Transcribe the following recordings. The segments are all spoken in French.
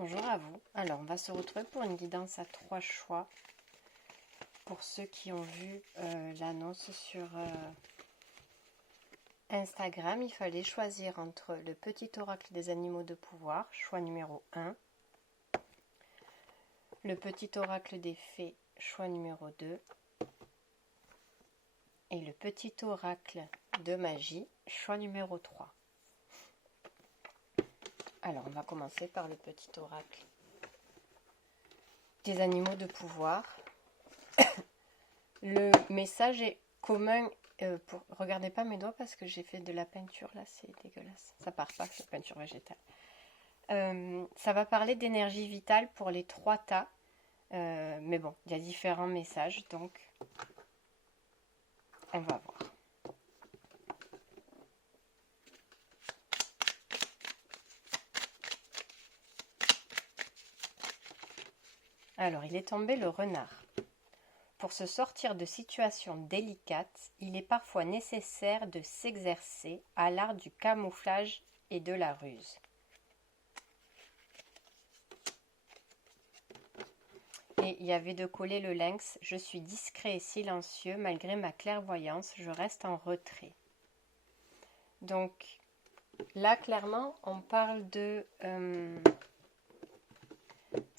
Bonjour à vous. Alors, on va se retrouver pour une guidance à 3 choix. Pour ceux qui ont vu l'annonce sur Instagram, il fallait choisir entre le petit oracle des animaux de pouvoir, choix numéro 1, le petit oracle des fées, choix numéro 2, et le petit oracle de magie, choix numéro 3. Alors, on va commencer par le petit oracle des animaux de pouvoir. Le message est commun. Regardez pas mes doigts parce que j'ai fait de la peinture là, c'est dégueulasse. Ça part pas, c'est peinture végétale. Ça va parler d'énergie vitale pour les 3 tas. Mais bon, il y a différents messages, donc on va voir. Alors, il est tombé le renard. Pour se sortir de situations délicates, il est parfois nécessaire de s'exercer à l'art du camouflage et de la ruse. Et il y avait de coller le lynx. Je suis discret et silencieux, malgré ma clairvoyance, je reste en retrait. Donc là, clairement, on parle de...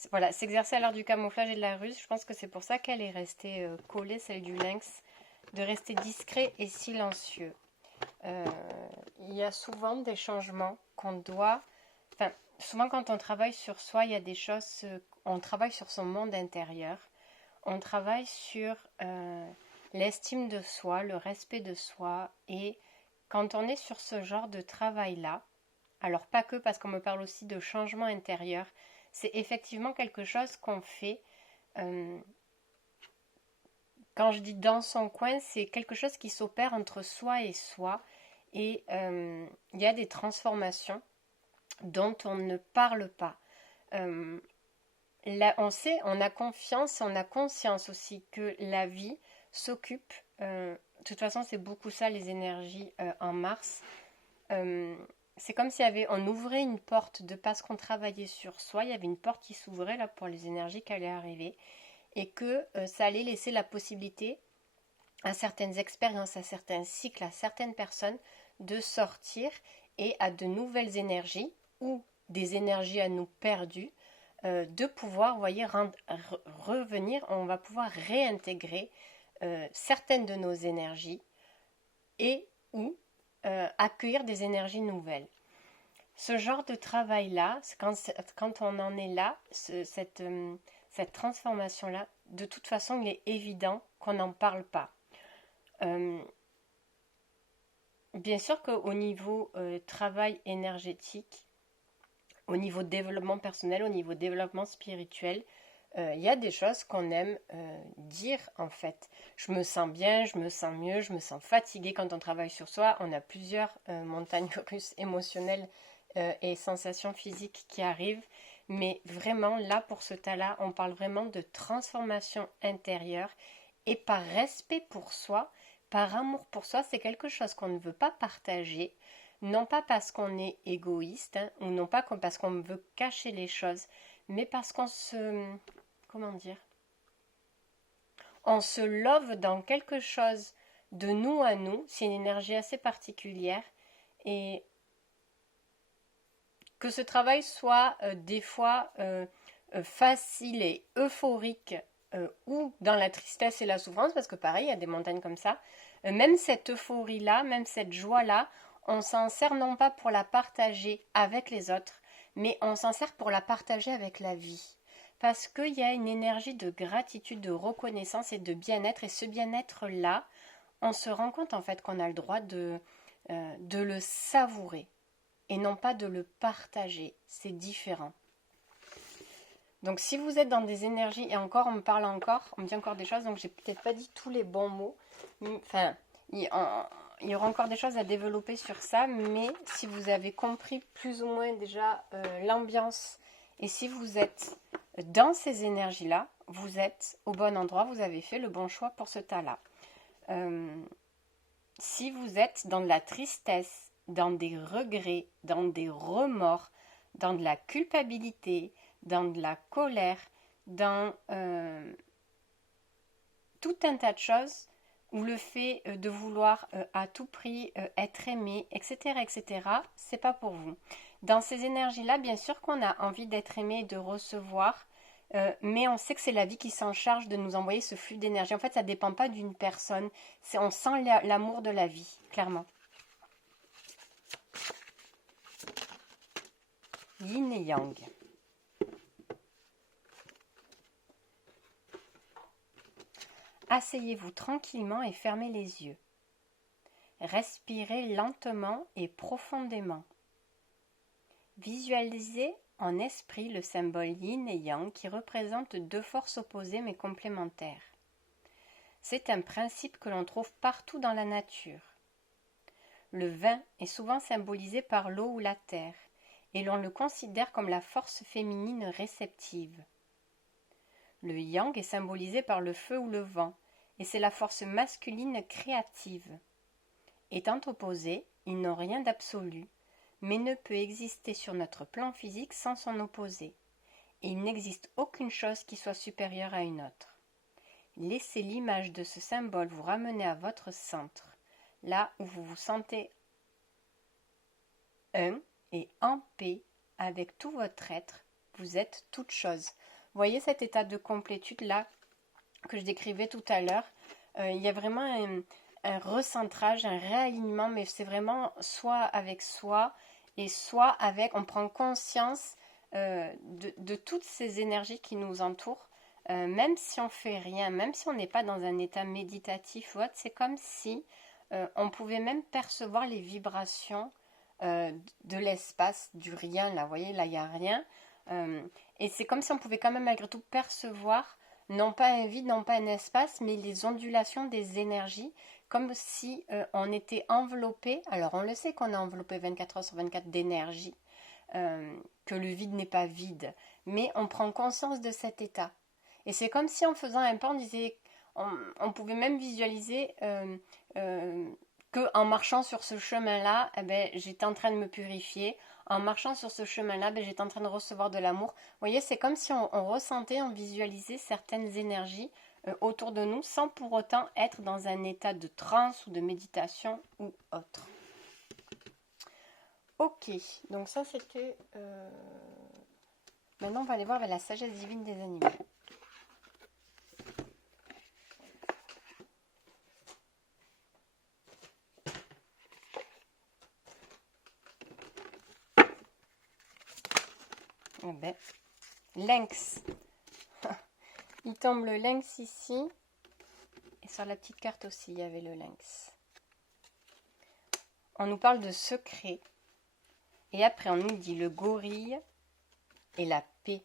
Voilà, s'exercer à l'art du camouflage et de la ruse. Je pense que c'est pour ça qu'elle est restée collée, celle du lynx, de rester discret et silencieux. Il y a souvent des changements qu'on doit... Enfin, souvent quand on travaille sur soi, il y a des choses... on travaille sur son monde intérieur. On travaille sur l'estime de soi, le respect de soi. Et quand on est sur ce genre de travail-là, alors pas que parce qu'on me parle aussi de changement intérieur, c'est effectivement quelque chose qu'on fait, quand je dis dans son coin, c'est quelque chose qui s'opère entre soi et soi. Et il y a des transformations dont on ne parle pas. Là, on a confiance, on a conscience aussi que la vie s'occupe, de toute façon c'est beaucoup ça les énergies en Mars, c'est comme s'il y avait, on ouvrait une porte de parce qu'on travaillait sur soi, il y avait une porte qui s'ouvrait là pour les énergies qui allaient arriver et que ça allait laisser la possibilité à certaines expériences, à certains cycles, à certaines personnes de sortir et à de nouvelles énergies ou des énergies à nous perdues, de pouvoir, vous voyez, revenir, on va pouvoir réintégrer certaines de nos énergies et ou accueillir des énergies nouvelles. Ce genre de travail-là, quand on en est là, cette transformation-là, de toute façon, il est évident qu'on n'en parle pas. Bien sûr qu'au niveau travail énergétique, au niveau développement personnel, au niveau développement spirituel, il y a des choses qu'on aime dire en fait. Je me sens bien, je me sens mieux, je me sens fatiguée quand on travaille sur soi. On a plusieurs montagnes russes émotionnelles et sensations physiques qui arrivent. Mais vraiment, là, pour ce tas-là, on parle vraiment de transformation intérieure. Et par respect pour soi, par amour pour soi, c'est quelque chose qu'on ne veut pas partager. Non pas parce qu'on est égoïste, ou non pas parce qu'on veut cacher les choses, mais parce qu'on se... Comment dire? On se love dans quelque chose de nous à nous. C'est une énergie assez particulière. Et que ce travail soit des fois facile et euphorique ou dans la tristesse et la souffrance, parce que pareil, il y a des montagnes comme ça, même cette euphorie-là, même cette joie-là, on s'en sert non pas pour la partager avec les autres, mais on s'en sert pour la partager avec la vie. Parce qu'il y a une énergie de gratitude, de reconnaissance et de bien-être, et ce bien-être-là, on se rend compte en fait qu'on a le droit de le savourer et non pas de le partager. C'est différent. Donc si vous êtes dans des énergies, et encore on me parle encore, on me dit encore des choses, donc j'ai peut-être pas dit tous les bons mots, enfin il y aura encore des choses à développer sur ça, mais si vous avez compris plus ou moins déjà l'ambiance, et si vous êtes dans ces énergies-là, vous êtes au bon endroit, vous avez fait le bon choix pour ce tas-là. Si vous êtes dans de la tristesse, dans des regrets, dans des remords, dans de la culpabilité, dans de la colère, dans tout un tas de choses où le fait de vouloir à tout prix être aimé, etc., etc., c'est pas pour vous. Dans ces énergies-là, bien sûr qu'on a envie d'être aimé et de recevoir, mais on sait que c'est la vie qui s'en charge de nous envoyer ce flux d'énergie. En fait, ça ne dépend pas d'une personne. On sent l'amour de la vie, clairement. Yin et Yang. Asseyez-vous tranquillement et fermez les yeux. Respirez lentement et profondément. Visualisez en esprit le symbole yin et yang qui représente deux forces opposées mais complémentaires. C'est un principe que l'on trouve partout dans la nature. Le vin est souvent symbolisé par l'eau ou la terre, et l'on le considère comme la force féminine réceptive. Le yang est symbolisé par le feu ou le vent, et c'est la force masculine créative. Étant opposés, ils n'ont rien d'absolu, mais ne peut exister sur notre plan physique sans son opposé, et il n'existe aucune chose qui soit supérieure à une autre. Laissez l'image de ce symbole vous ramener à votre centre, là où vous vous sentez un et en paix avec tout votre être, vous êtes toute chose. Vous voyez cet état de complétude là que je décrivais tout à l'heure, il y a vraiment un recentrage, un réalignement, mais c'est vraiment soit avec soi et soit avec, on prend conscience de toutes ces énergies qui nous entourent, même si on fait rien, même si on n'est pas dans un état méditatif ou autre, c'est comme si on pouvait même percevoir les vibrations de l'espace, du rien, là, vous voyez, là, il n'y a rien, et c'est comme si on pouvait quand même malgré tout percevoir non pas un vide, non pas un espace, mais les ondulations des énergies, comme si on était enveloppé, alors on le sait qu'on est enveloppé 24 heures sur 24 d'énergie, que le vide n'est pas vide, mais on prend conscience de cet état. Et c'est comme si en faisant un pas, on pouvait même visualiser qu'en marchant sur ce chemin-là, eh ben, j'étais en train de me purifier. En marchant sur ce chemin-là, ben, j'étais en train de recevoir de l'amour. Vous voyez, c'est comme si on ressentait, on visualisait certaines énergies autour de nous sans pour autant être dans un état de transe ou de méditation ou autre. Ok, donc ça c'était... Maintenant on va aller voir la sagesse divine des animaux. Eh ben, lynx. Il tombe le lynx ici. Et sur la petite carte aussi, il y avait le lynx. On nous parle de secret. Et après, on nous dit le gorille et la paix.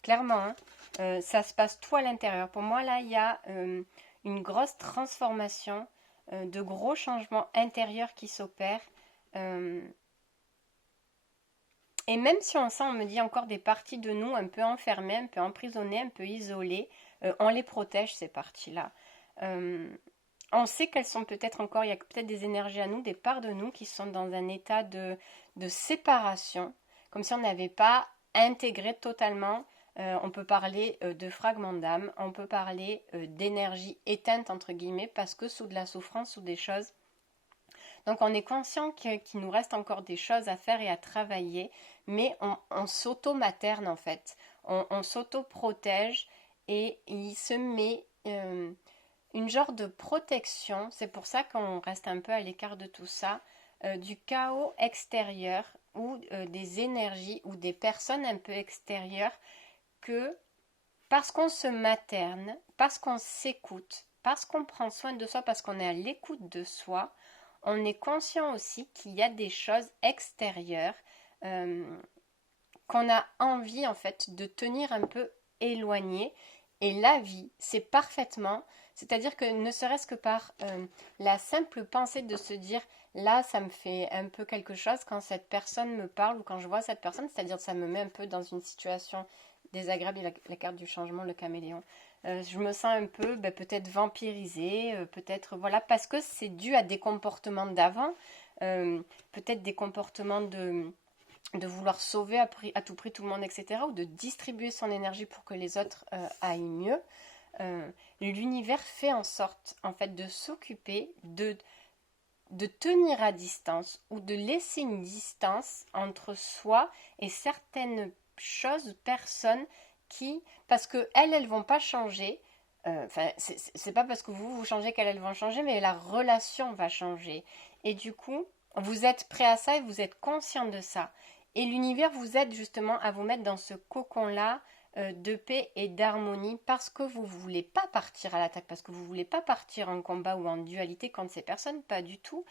Clairement, hein, ça se passe tout à l'intérieur. Pour moi, là, il y a une grosse transformation, de gros changements intérieurs qui s'opèrent. Et même si on sent, on me dit encore des parties de nous un peu enfermées, un peu emprisonnées, un peu isolées, on les protège ces parties-là. On sait qu'elles sont peut-être encore, il y a peut-être des énergies à nous, des parts de nous qui sont dans un état de séparation, comme si on n'avait pas intégré totalement. On peut parler de fragments d'âme, on peut parler d'énergie éteinte entre guillemets, parce que sous de la souffrance, sous des choses. Donc on est conscient qu'il nous reste encore des choses à faire et à travailler, mais on s'auto-materne en fait, on s'auto-protège et il se met une genre de protection, c'est pour ça qu'on reste un peu à l'écart de tout ça, du chaos extérieur ou des énergies ou des personnes un peu extérieures que parce qu'on se materne, parce qu'on s'écoute, parce qu'on prend soin de soi, parce qu'on est à l'écoute de soi, on est conscient aussi qu'il y a des choses extérieures qu'on a envie en fait de tenir un peu éloignées. Et la vie, c'est parfaitement, c'est-à-dire que ne serait-ce que par la simple pensée de se dire là, ça me fait un peu quelque chose quand cette personne me parle ou quand je vois cette personne, c'est-à-dire que ça me met un peu dans une situation désagréable, et la carte du changement, le caméléon. Je me sens un peu peut-être vampirisée, peut-être voilà, parce que c'est dû à des comportements d'avant, peut-être des comportements de vouloir sauver à tout prix tout le monde, etc., ou de distribuer son énergie pour que les autres aillent mieux, l'univers fait en sorte, en fait, de s'occuper de tenir à distance ou de laisser une distance entre soi et certaines choses, personnes qui, parce que elles vont pas changer. Enfin, c'est pas parce que vous changez qu'elles vont changer, mais la relation va changer. Et du coup, vous êtes prêt à ça et vous êtes conscient de ça. Et l'univers vous aide justement à vous mettre dans ce cocon-là de paix et d'harmonie parce que vous ne voulez pas partir à l'attaque, parce que vous ne voulez pas partir en combat ou en dualité contre ces personnes, pas du tout.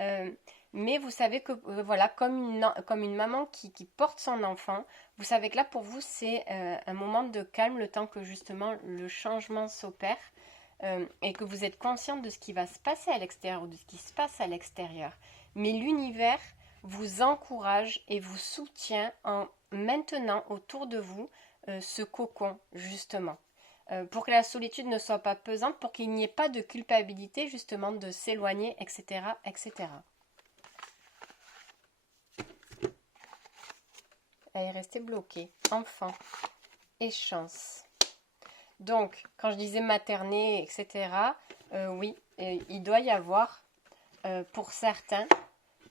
Euh, mais vous savez que, voilà, comme une maman qui porte son enfant, vous savez que là, pour vous, c'est un moment de calme, le temps que justement le changement s'opère et que vous êtes conscient de ce qui va se passer à l'extérieur ou de ce qui se passe à l'extérieur. Mais l'univers vous encourage et vous soutient en maintenant autour de vous ce cocon, justement. Pour que la solitude ne soit pas pesante, pour qu'il n'y ait pas de culpabilité, justement, de s'éloigner, etc., etc. Elle est restée bloquée. Enfant et chance. Donc, quand je disais materner, etc., oui, il doit y avoir, pour certains,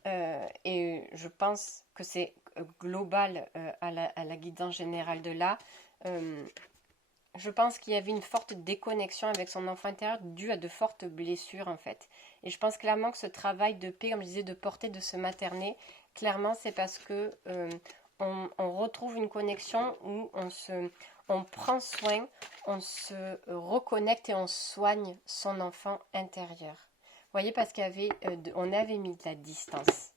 et je pense que c'est global à la guidance générale de là, je pense qu'il y avait une forte déconnexion avec son enfant intérieur due à de fortes blessures en fait. Et je pense clairement que ce travail de paix, comme je disais, de porter, de se materner, clairement c'est parce que on retrouve une connexion où on prend soin, on se reconnecte et on soigne son enfant intérieur. Vous voyez, parce on avait mis de la distance.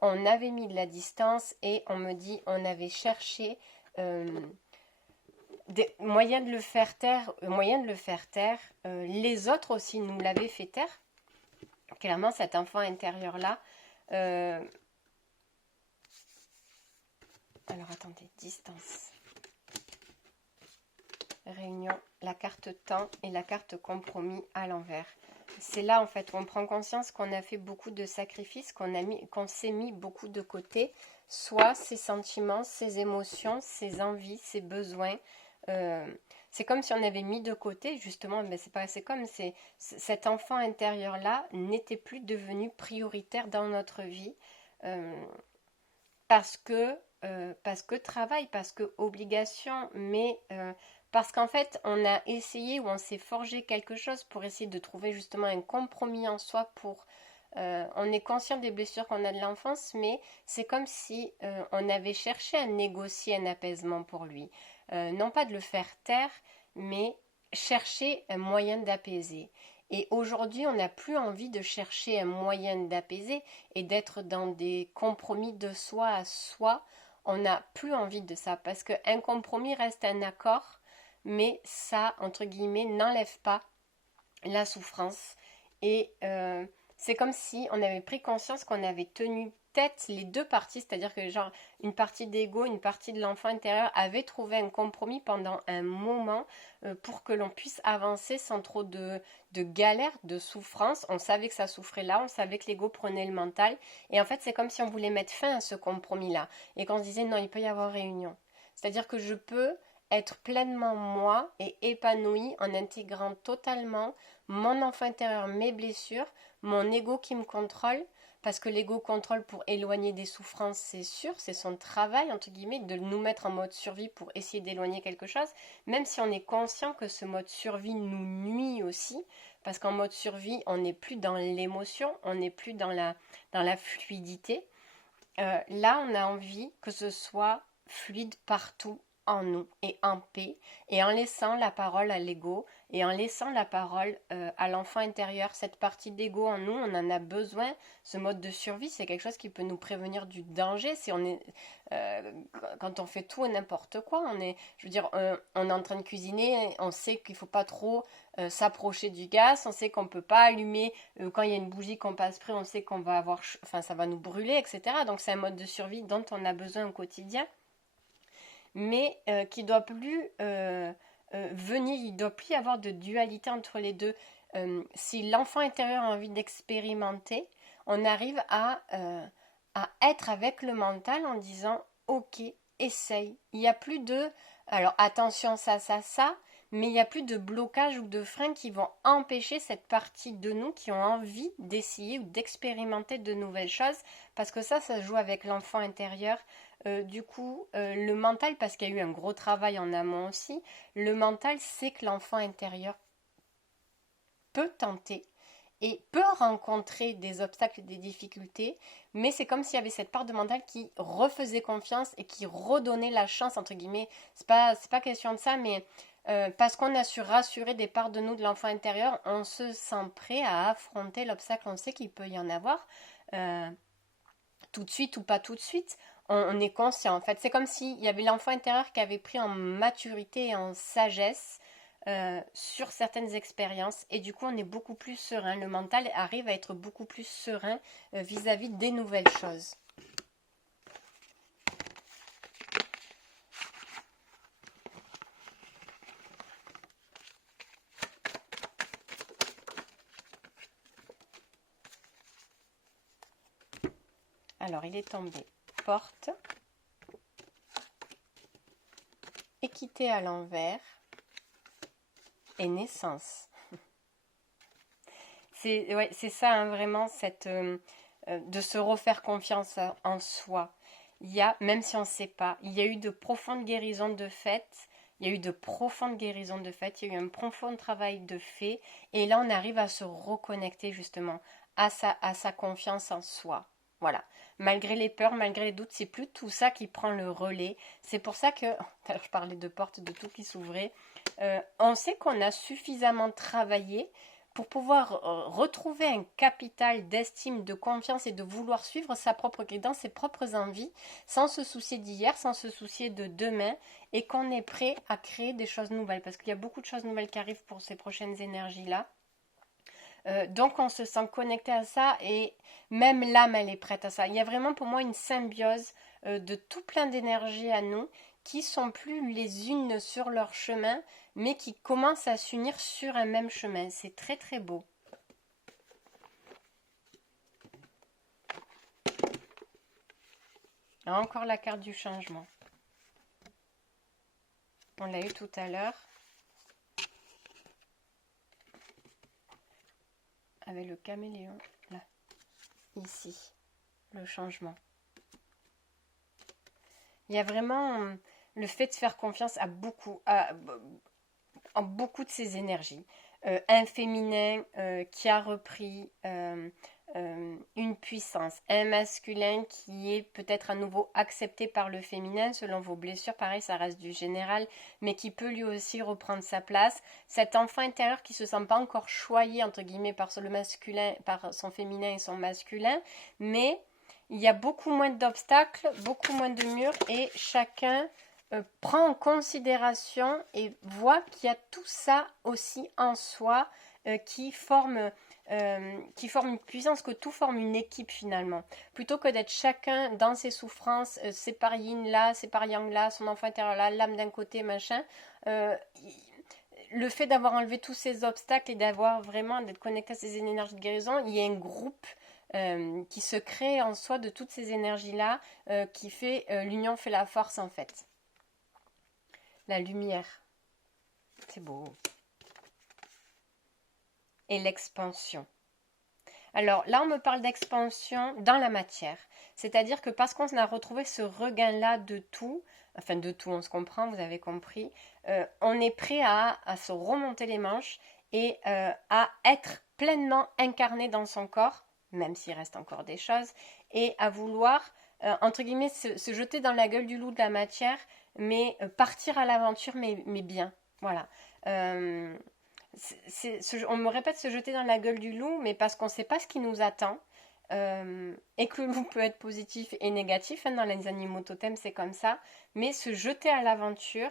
On avait mis de la distance et on me dit, on avait cherché des moyens de le faire taire, les autres aussi nous l'avaient fait taire. Clairement, cet enfant intérieur-là. Alors attendez, distance. Réunion, la carte temps et la carte compromis à l'envers. C'est là en fait où on prend conscience qu'on a fait beaucoup de sacrifices, qu'on s'est mis beaucoup de côté, soit ses sentiments, ses émotions, ses envies, ses besoins. C'est comme si on avait mis de côté justement, mais cet enfant intérieur là n'était plus devenu prioritaire dans notre vie parce que travail, parce que obligation, mais parce qu'en fait, on a essayé ou on s'est forgé quelque chose pour essayer de trouver justement un compromis en soi on est conscient des blessures qu'on a de l'enfance, mais c'est comme si on avait cherché à négocier un apaisement pour lui. Non pas de le faire taire, mais chercher un moyen d'apaiser. Et aujourd'hui, on n'a plus envie de chercher un moyen d'apaiser et d'être dans des compromis de soi à soi. On n'a plus envie de ça parce qu'un compromis reste un accord, mais ça, entre guillemets, n'enlève pas la souffrance. Et c'est comme si on avait pris conscience qu'on avait tenu tête les deux parties, c'est-à-dire que genre une partie d'ego, une partie de l'enfant intérieur avait trouvé un compromis pendant un moment pour que l'on puisse avancer sans trop de galère, de souffrance. On savait que ça souffrait là, on savait que l'ego prenait le mental. Et en fait, c'est comme si on voulait mettre fin à ce compromis-là. Et qu'on se disait non, il peut y avoir réunion. C'est-à-dire que je peux être pleinement moi et épanouie en intégrant totalement mon enfant intérieur, mes blessures, mon ego qui me contrôle, parce que l'ego contrôle pour éloigner des souffrances, c'est sûr, c'est son travail, entre guillemets, de nous mettre en mode survie pour essayer d'éloigner quelque chose, même si on est conscient que ce mode survie nous nuit aussi, parce qu'en mode survie, on n'est plus dans l'émotion, on n'est plus dans la fluidité. Là, on a envie que ce soit fluide partout en nous et en paix et en laissant la parole à l'ego et en laissant la parole à l'enfant intérieur, cette partie d'ego en nous, on en a besoin. Ce mode de survie, c'est quelque chose qui peut nous prévenir du danger. Si on est, quand on fait tout et n'importe quoi, je veux dire, on est en train de cuisiner, on sait qu'il ne faut pas trop s'approcher du gaz, on sait qu'on ne peut pas allumer quand il y a une bougie qu'on passe près, on sait qu'on va avoir, enfin ça va nous brûler, etc. Donc c'est un mode de survie dont on a besoin au quotidien, mais qui doit plus venir, il doit plus y avoir de dualité entre les deux. Si l'enfant intérieur a envie d'expérimenter, on arrive à à être avec le mental en disant ok, essaye. Il n'y a plus de alors attention ça, mais il n'y a plus de blocage ou de freins qui vont empêcher cette partie de nous qui ont envie d'essayer ou d'expérimenter de nouvelles choses, parce que ça se joue avec l'enfant intérieur. Du coup, le mental, parce qu'il y a eu un gros travail en amont aussi, le mental sait que l'enfant intérieur peut tenter et peut rencontrer des obstacles et des difficultés, mais c'est comme s'il y avait cette part de mental qui refaisait confiance et qui redonnait la chance, entre guillemets. C'est pas question de ça, mais parce qu'on a su rassurer des parts de nous, de l'enfant intérieur, on se sent prêt à affronter l'obstacle. On sait qu'il peut y en avoir euh, tout de suite ou pas tout de suite. On est conscient, en fait. C'est comme s'il y avait l'enfant intérieur qui avait pris en maturité et en sagesse sur certaines expériences, et du coup on est beaucoup plus serein, le mental arrive à être beaucoup plus serein vis-à-vis des nouvelles choses. Alors il est tombé porte, équité à l'envers et naissance. C'est ça hein, vraiment de se refaire confiance en soi. Il y a, même si on ne sait pas, il y a eu de profondes guérisons de fait. Il y a eu de profondes guérisons de fait. Il y a eu un profond travail de fait. Et là, on arrive à se reconnecter justement à sa confiance en soi. Voilà. Malgré les peurs, malgré les doutes, c'est plus tout ça qui prend le relais. C'est pour ça que, je parlais de portes, de tout qui s'ouvrait. On sait qu'on a suffisamment travaillé pour pouvoir retrouver un capital d'estime, de confiance et de vouloir suivre sa propre guidance, ses propres envies, sans se soucier d'hier, sans se soucier de demain, et qu'on est prêt à créer des choses nouvelles, parce qu'il y a beaucoup de choses nouvelles qui arrivent pour ces prochaines énergies-là. Donc on se sent connecté à ça, et même l'âme elle est prête à ça. Il y a vraiment pour moi une symbiose de tout plein d'énergies à nous qui sont plus les unes sur leur chemin, mais qui commencent à s'unir sur un même chemin. C'est très très beau. Encore la carte du changement. On l'a eu tout à l'heure. Avec le caméléon, là, ici, le changement. Il y a vraiment le fait de faire confiance en beaucoup de ces énergies. Un féminin qui a repris une puissance, un masculin qui est peut-être à nouveau accepté par le féminin selon vos blessures, pareil ça reste du général, mais qui peut lui aussi reprendre sa place. Cet enfant intérieur qui se sent pas encore choyé entre guillemets par le masculin, par son féminin et son masculin, mais il y a beaucoup moins d'obstacles, beaucoup moins de murs, et chacun prend en considération et voit qu'il y a tout ça aussi en soi qui forme une puissance, que tout forme une équipe finalement. Plutôt que d'être chacun dans ses souffrances, c'est par yin là, c'est par yang là, son enfant intérieur là, l'âme d'un côté, machin. Euh, le fait d'avoir enlevé tous ces obstacles et d'avoir vraiment d'être connecté à ces énergies de guérison, il y a un groupe qui se crée en soi de toutes ces énergies-là, qui fait l'union fait la force en fait. La lumière, c'est beau. Et l'expansion. Alors là, on me parle d'expansion dans la matière. C'est-à-dire que parce qu'on a retrouvé ce regain-là de tout, enfin de tout, on se comprend, vous avez compris, on est prêt à se remonter les manches et à être pleinement incarné dans son corps, même s'il reste encore des choses, et à vouloir, entre guillemets, se jeter dans la gueule du loup de la matière, mais partir à l'aventure, mais bien. Voilà. On me répète se jeter dans la gueule du loup, mais parce qu'on ne sait pas ce qui nous attend. Et que le loup peut être positif et négatif, hein, dans les animaux totems c'est comme ça, mais se jeter à l'aventure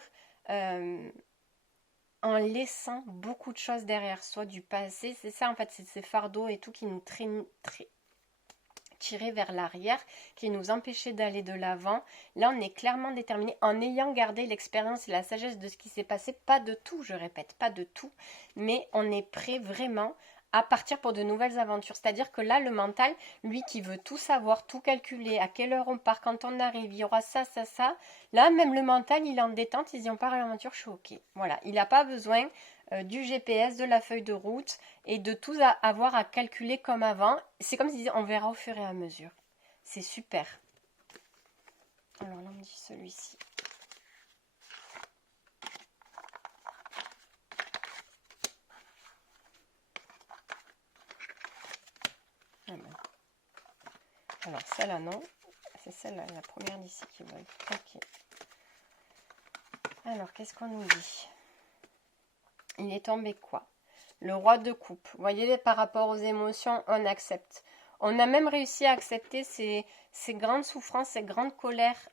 en laissant beaucoup de choses derrière soi du passé, c'est ça en fait, c'est ces fardeaux et tout qui nous tirer vers l'arrière, qui nous empêchait d'aller de l'avant. Là, on est clairement déterminé, en ayant gardé l'expérience et la sagesse de ce qui s'est passé, pas de tout, je répète, pas de tout, mais on est prêt vraiment à partir pour de nouvelles aventures. C'est-à-dire que là, le mental, lui qui veut tout savoir, tout calculer, à quelle heure on part, quand on arrive, il y aura ça, ça, ça. Là, même le mental, il est en détente, il dit on part à l'aventure, je suis ok. Voilà, il n'a pas besoin du GPS, de la feuille de route et de tout avoir à calculer comme avant. C'est comme s'il disait on verra au fur et à mesure. C'est super. Alors là, on me dit celui-ci. Ah ben. Alors celle-là non, c'est celle-là, la première d'ici qui vole. Ok. Alors qu'est-ce qu'on nous dit? Il est tombé quoi? Le roi de coupe. Vous voyez, par rapport aux émotions, on accepte. On a même réussi à accepter ces grandes souffrances, ces grandes colères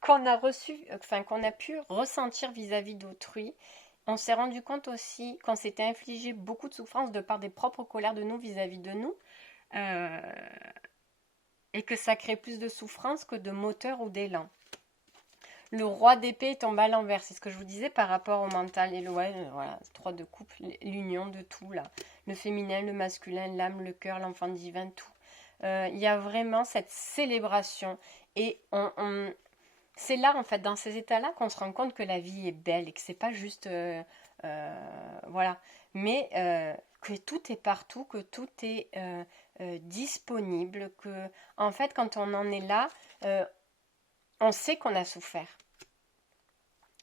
qu'on a reçues, enfin qu'on a pu ressentir vis-à-vis d'autrui. On s'est rendu compte aussi qu'on s'était infligé beaucoup de souffrances de par des propres colères de nous vis-à-vis de nous. Et que ça crée plus de souffrance que de moteur ou d'élan. Le roi d'épée tombe à l'envers, c'est ce que je vous disais par rapport au mental. Et voilà, 3 de coupe, l'union de tout là. Le féminin, le masculin, l'âme, le cœur, l'enfant divin, tout. Il y a vraiment cette célébration. Et c'est là, en fait, dans ces états-là, qu'on se rend compte que la vie est belle et que c'est pas juste... voilà. Mais que tout est partout, que tout est disponible, que, en fait, quand on en est là, on sait qu'on a souffert.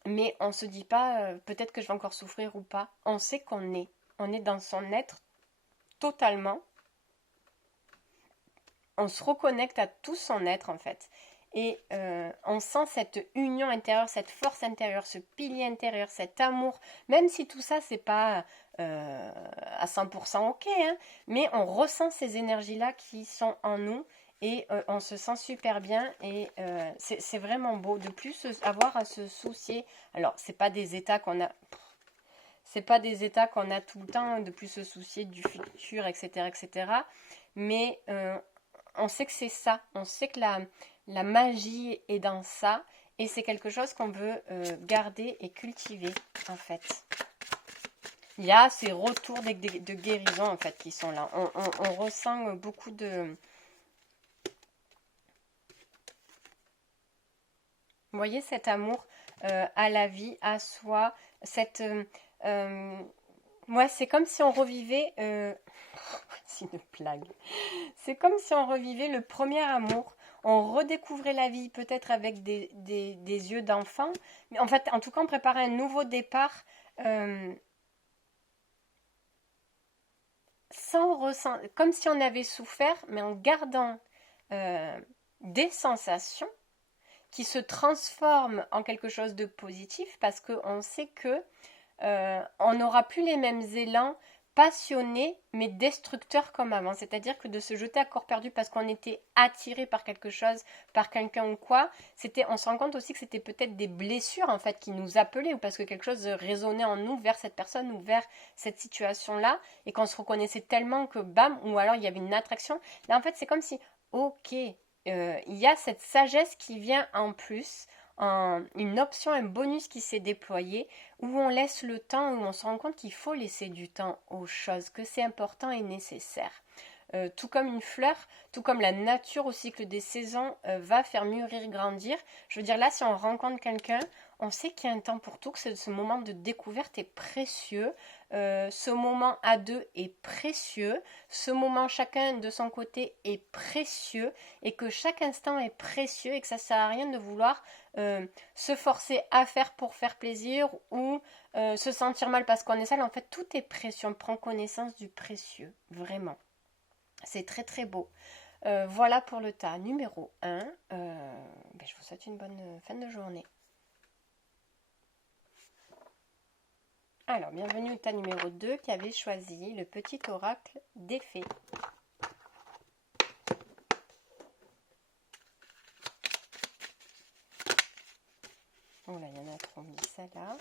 Mais on ne se dit pas peut-être que je vais encore souffrir ou pas. On sait qu'on est. On est dans son être totalement. On se reconnecte à tout son être en fait. Et on sent cette union intérieure, cette force intérieure, ce pilier intérieur, cet amour. Même si tout ça, c'est pas à 100% ok. Hein, mais on ressent ces énergies-là qui sont en nous. Et on se sent super bien et c'est vraiment beau de plus avoir à se soucier. Alors, c'est pas des états qu'on a, c'est pas des états qu'on a tout le temps, de plus se soucier du futur, etc., etc. Mais on sait que c'est ça, on sait que la magie est dans ça et c'est quelque chose qu'on veut garder et cultiver en fait. Il y a ces retours de guérison en fait qui sont là. On ressent beaucoup de... Vous voyez cet amour à la vie, à soi, cette... ouais, c'est comme si on revivait... c'est une blague. C'est comme si on revivait le premier amour. On redécouvrait la vie peut-être avec des yeux d'enfant. Mais en fait, en tout cas, on préparait un nouveau départ sans ressentir... Comme si on avait souffert, mais en gardant des sensations qui se transforme en quelque chose de positif parce qu'on sait que on n'aura plus les mêmes élans passionnés mais destructeurs comme avant. C'est-à-dire que de se jeter à corps perdu parce qu'on était attiré par quelque chose, par quelqu'un ou quoi, on se rend compte aussi que c'était peut-être des blessures en fait qui nous appelaient ou parce que quelque chose résonnait en nous vers cette personne ou vers cette situation-là et qu'on se reconnaissait tellement que bam, ou alors il y avait une attraction. Là en fait c'est comme si, ok, il y a cette sagesse qui vient en plus, une option, un bonus qui s'est déployé, où on laisse le temps, où on se rend compte qu'il faut laisser du temps aux choses, que c'est important et nécessaire. Tout comme une fleur, tout comme la nature au cycle des saisons va faire mûrir, grandir. Je veux dire, là, si on rencontre quelqu'un, on sait qu'il y a un temps pour tout, que ce moment de découverte est précieux, ce moment à deux est précieux, ce moment chacun de son côté est précieux, et que chaque instant est précieux, et que ça ne sert à rien de vouloir se forcer à faire pour faire plaisir, ou se sentir mal parce qu'on est seul. En fait, tout est précieux, on prend connaissance du précieux, vraiment. C'est très très beau. Voilà pour le tas numéro 1. Je vous souhaite une bonne fin de journée. Alors, bienvenue au tas numéro 2 qui avait choisi le petit oracle des fées. Oh là, il y en a trop, on dit celle-là.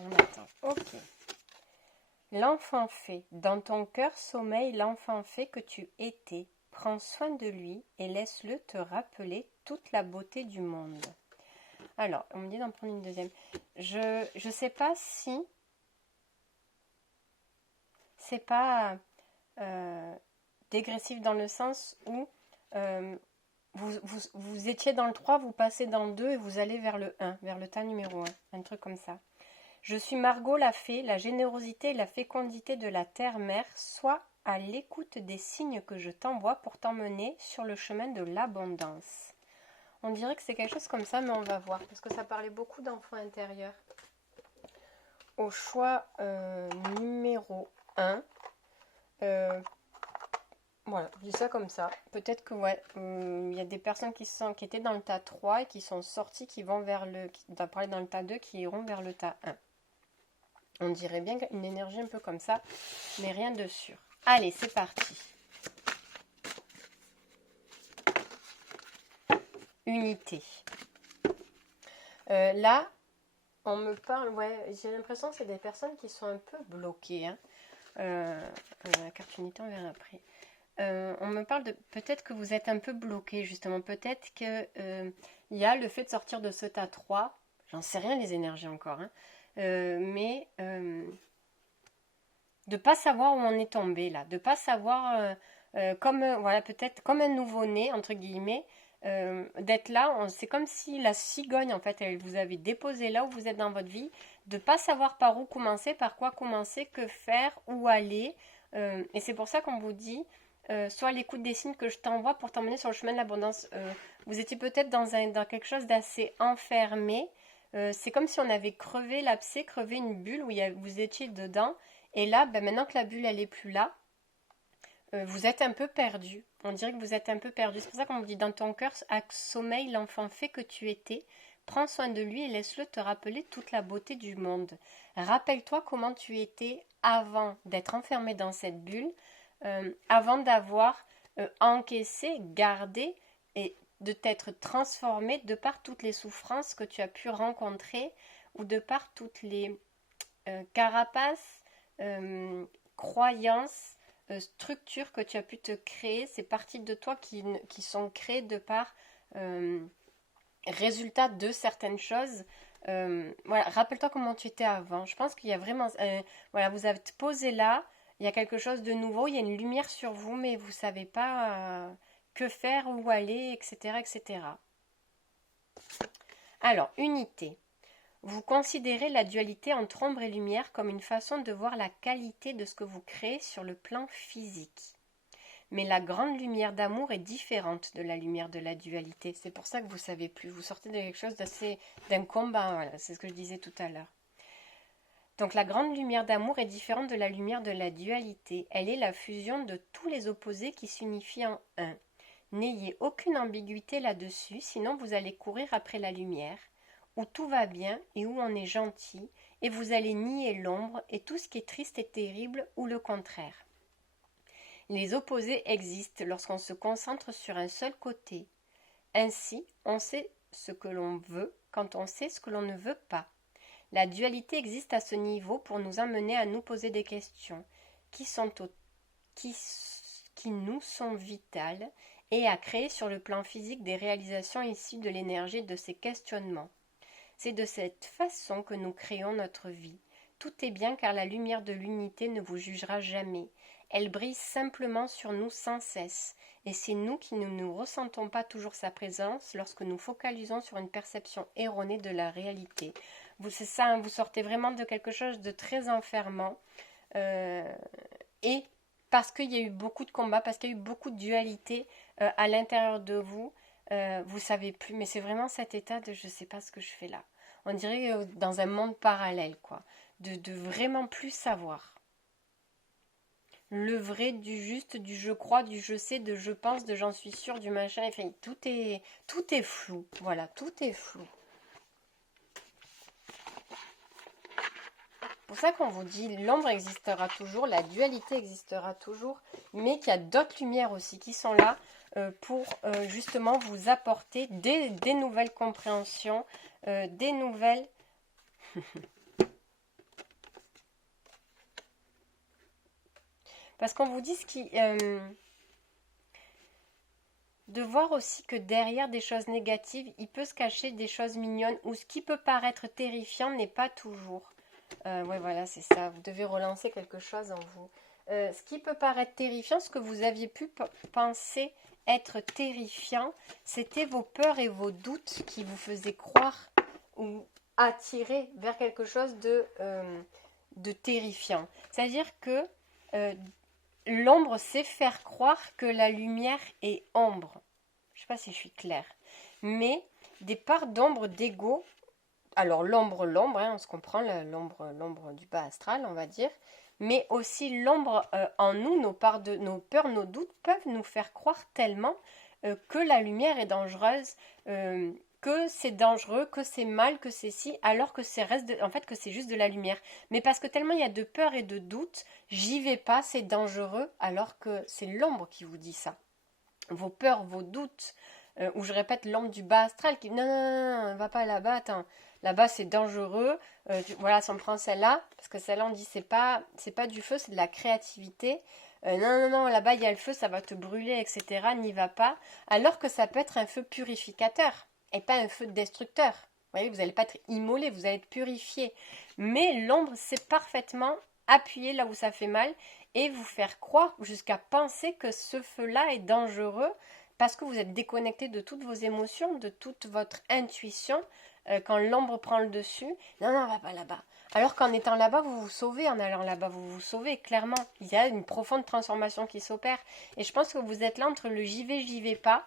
On attend. Ok. L'enfant fée. Dans ton cœur sommeille l'enfant fée que tu étais. Prends soin de lui et laisse-le te rappeler toute la beauté du monde. Alors, on me dit d'en prendre une deuxième. Je ne sais pas si c'est pas dégressif dans le sens où vous étiez dans le 3, vous passez dans le 2 et vous allez vers le 1, vers le tas numéro 1, un truc comme ça. Je suis Margot la fée, la générosité et la fécondité de la terre-mère, sois à l'écoute des signes que je t'envoie pour t'emmener sur le chemin de l'abondance. On dirait que c'est quelque chose comme ça, mais on va voir, parce que ça parlait beaucoup d'enfants intérieurs. Au choix numéro 1, voilà, je dis ça comme ça. Peut-être que ouais, y a des personnes qui étaient dans le tas 3 et qui sont sorties, qui vont vers qui va parler dans le tas 2, qui iront vers le tas 1. On dirait bien une énergie un peu comme ça, mais rien de sûr. Allez, c'est parti. Unité. Là, on me parle, ouais, j'ai l'impression que c'est des personnes qui sont un peu bloquées. Hein. La carte unité, on verra après. On me parle de peut-être que vous êtes un peu bloqué, justement. Peut-être qu'il y a le fait de sortir de ce tas 3. J'en sais rien, les énergies encore. Hein. Mais de pas savoir où on est tombé là, de pas savoir comme voilà peut-être comme un nouveau-né entre guillemets, d'être là, c'est comme si la cigogne en fait elle vous avait déposé là où vous êtes dans votre vie, de pas savoir par où commencer, par quoi commencer, que faire, où aller, et c'est pour ça qu'on vous dit sois à l'écoute des signes que je t'envoie pour t'emmener sur le chemin de l'abondance. Vous étiez peut-être dans quelque chose d'assez enfermé. C'est comme si on avait crevé l'abcès, crevé une bulle où vous étiez dedans. Et là, ben maintenant que la bulle, elle est plus là, vous êtes un peu perdu. On dirait que vous êtes un peu perdu. C'est pour ça qu'on vous dit dans ton cœur, sommeille l'enfant fait que tu étais. Prends soin de lui et laisse-le te rappeler toute la beauté du monde. Rappelle-toi comment tu étais avant d'être enfermé dans cette bulle, avant d'avoir encaissé, gardé et de t'être transformé de par toutes les souffrances que tu as pu rencontrer ou de par toutes les carapaces, croyances, structures que tu as pu te créer, c'est parties de toi qui sont créées de par résultat de certaines choses. Voilà, rappelle-toi comment tu étais avant. Je pense qu'il y a vraiment, voilà, vous êtes posé là, il y a quelque chose de nouveau, il y a une lumière sur vous, mais vous savez pas que faire, où aller, etc., etc. Alors, unité. Vous considérez la dualité entre ombre et lumière comme une façon de voir la qualité de ce que vous créez sur le plan physique. Mais la grande lumière d'amour est différente de la lumière de la dualité. C'est pour ça que vous ne savez plus. Vous sortez de quelque chose d'un combat. Voilà, c'est ce que je disais tout à l'heure. Donc la grande lumière d'amour est différente de la lumière de la dualité. Elle est la fusion de tous les opposés qui s'unifient en un. N'ayez aucune ambiguïté là-dessus, sinon vous allez courir après la lumière, où tout va bien et où on est gentil, et vous allez nier l'ombre et tout ce qui est triste et terrible, ou le contraire. Les opposés existent lorsqu'on se concentre sur un seul côté. Ainsi, on sait ce que l'on veut quand on sait ce que l'on ne veut pas. La dualité existe à ce niveau pour nous amener à nous poser des questions qui nous sont vitales et à créer sur le plan physique des réalisations issues de l'énergie de ces questionnements. C'est de cette façon que nous créons notre vie. Tout est bien car la lumière de l'unité ne vous jugera jamais. Elle brille simplement sur nous sans cesse. Et c'est nous qui ne nous ressentons pas toujours sa présence lorsque nous focalisons sur une perception erronée de la réalité. C'est ça, hein, vous sortez vraiment de quelque chose de très enfermant. Et parce qu'il y a eu beaucoup de combats, parce qu'il y a eu beaucoup de dualité à l'intérieur de vous, vous savez plus. Mais c'est vraiment cet état de je sais pas ce que je fais là. On dirait dans un monde parallèle, quoi. De vraiment plus savoir. Le vrai, du juste, du je crois, du je sais, de je pense, de j'en suis sûre, du machin. Enfin, tout est flou. Voilà, tout est flou. C'est pour ça qu'on vous dit l'ombre existera toujours, la dualité existera toujours, mais qu'il y a d'autres lumières aussi qui sont là pour justement vous apporter des nouvelles compréhensions, des nouvelles... Parce qu'on vous dit de voir aussi que derrière des choses négatives, il peut se cacher des choses mignonnes, ou ce qui peut paraître terrifiant n'est pas toujours. Ouais, voilà, c'est ça. Vous devez relancer quelque chose en vous. ce qui peut paraître terrifiant, ce que vous aviez pu penser être terrifiant, c'était vos peurs et vos doutes qui vous faisaient croire ou attirer vers quelque chose de terrifiant. C'est-à-dire que euh, l'ombre sait faire croire que la lumière est ombre. Je ne sais pas si je suis claire. Mais des parts d'ombre d'ego, alors l'ombre, hein, on se comprend, l'ombre du bas astral, on va dire, mais aussi l'ombre en nous, nos peurs, nos doutes peuvent nous faire croire tellement que la lumière est dangereuse, que c'est dangereux, que c'est mal, que c'est si, alors que en fait que c'est juste de la lumière. Mais parce que tellement il y a de peur et de doute, j'y vais pas, c'est dangereux, alors que c'est l'ombre qui vous dit ça. Vos peurs, vos doutes, ou je répète l'ombre du bas astral qui non, non, non, va pas là-bas, attends, là-bas c'est dangereux, voilà, si on prend celle-là, parce que celle-là on dit c'est pas du feu, c'est de la créativité, non, non, non, là-bas il y a le feu, ça va te brûler, etc., n'y va pas, alors que ça peut être un feu purificateur, et pas un feu destructeur. Vous voyez, vous n'allez pas être immolé, vous allez être purifié. Mais l'ombre sait parfaitement appuyer là où ça fait mal et vous faire croire jusqu'à penser que ce feu-là est dangereux parce que vous êtes déconnecté de toutes vos émotions, de toute votre intuition. Quand l'ombre prend le dessus, non, non, va pas là-bas. Alors qu'en étant là-bas, vous vous sauvez, en allant là-bas, vous vous sauvez, clairement. Il y a une profonde transformation qui s'opère. Et je pense que vous êtes là entre le j'y vais pas.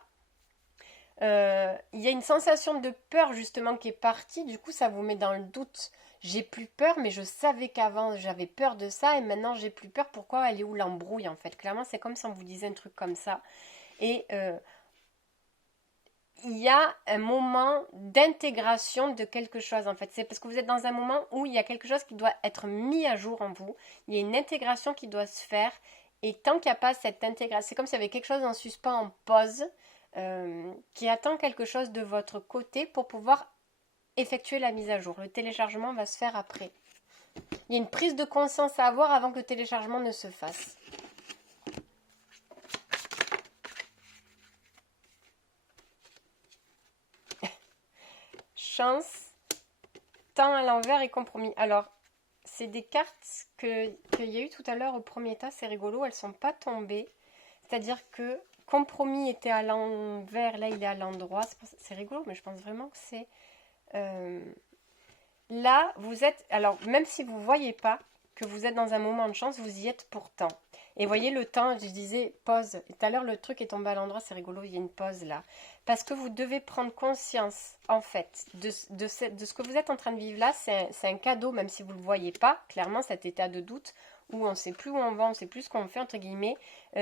Il y a une sensation de peur justement qui est partie, du coup ça vous met dans le doute. J'ai plus peur, mais je savais qu'avant j'avais peur de ça et maintenant j'ai plus peur. Pourquoi? Elle est où l'embrouille en fait? Clairement, c'est comme si on vous disait un truc comme ça. Et il y a un moment d'intégration de quelque chose en fait. C'est parce que vous êtes dans un moment où il y a quelque chose qui doit être mis à jour en vous. Il y a une intégration qui doit se faire. Et tant qu'il n'y a pas cette intégration, c'est comme s'il y avait quelque chose en suspens, en pause, qui attend quelque chose de votre côté pour pouvoir effectuer la mise à jour. Le téléchargement va se faire après. Il y a une prise de conscience à avoir avant que le téléchargement ne se fasse. Chance, temps à l'envers et compromis. Alors, c'est des cartes qu'il y a eu tout à l'heure au premier tas, c'est rigolo, elles ne sont pas tombées. C'est-à-dire que compromis était à l'envers, là il est à l'endroit. C'est rigolo, mais je pense vraiment que c'est... Là, vous êtes... Alors, même si vous ne voyez pas que vous êtes dans un moment de chance, vous y êtes pourtant. Et voyez le temps, je disais pause. Et tout à l'heure, le truc est tombé à l'endroit, c'est rigolo, il y a une pause là. Parce que vous devez prendre conscience, en fait, de ce que vous êtes en train de vivre là. C'est un cadeau, même si vous ne le voyez pas. Clairement, cet état de doute, où on ne sait plus où on va, on ne sait plus ce qu'on fait, entre guillemets,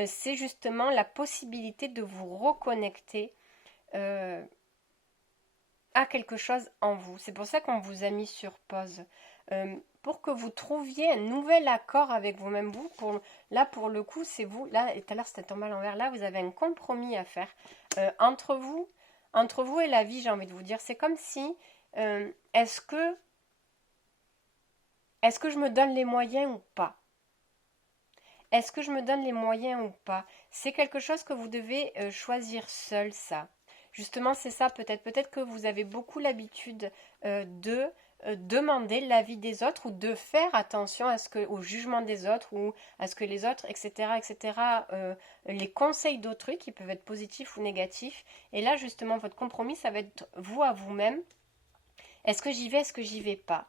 c'est justement la possibilité de vous reconnecter à quelque chose en vous. C'est pour ça qu'on vous a mis sur pause. Pour que vous trouviez un nouvel accord avec vous-même. Là, pour le coup, c'est vous. Là, et tout à l'heure, c'était tombé à l'envers. Là, vous avez un compromis à faire entre vous et la vie, j'ai envie de vous dire. C'est comme si, est-ce que je me donne les moyens ou pas? Est-ce que je me donne les moyens ou pas? C'est quelque chose que vous devez choisir seul, ça. Justement, c'est ça, peut-être que vous avez beaucoup l'habitude de demander l'avis des autres ou de faire attention au jugement des autres ou à ce que les autres, etc., les conseils d'autrui qui peuvent être positifs ou négatifs. Et là, justement, votre compromis, ça va être vous à vous-même. Est-ce que j'y vais, est-ce que j'y vais pas?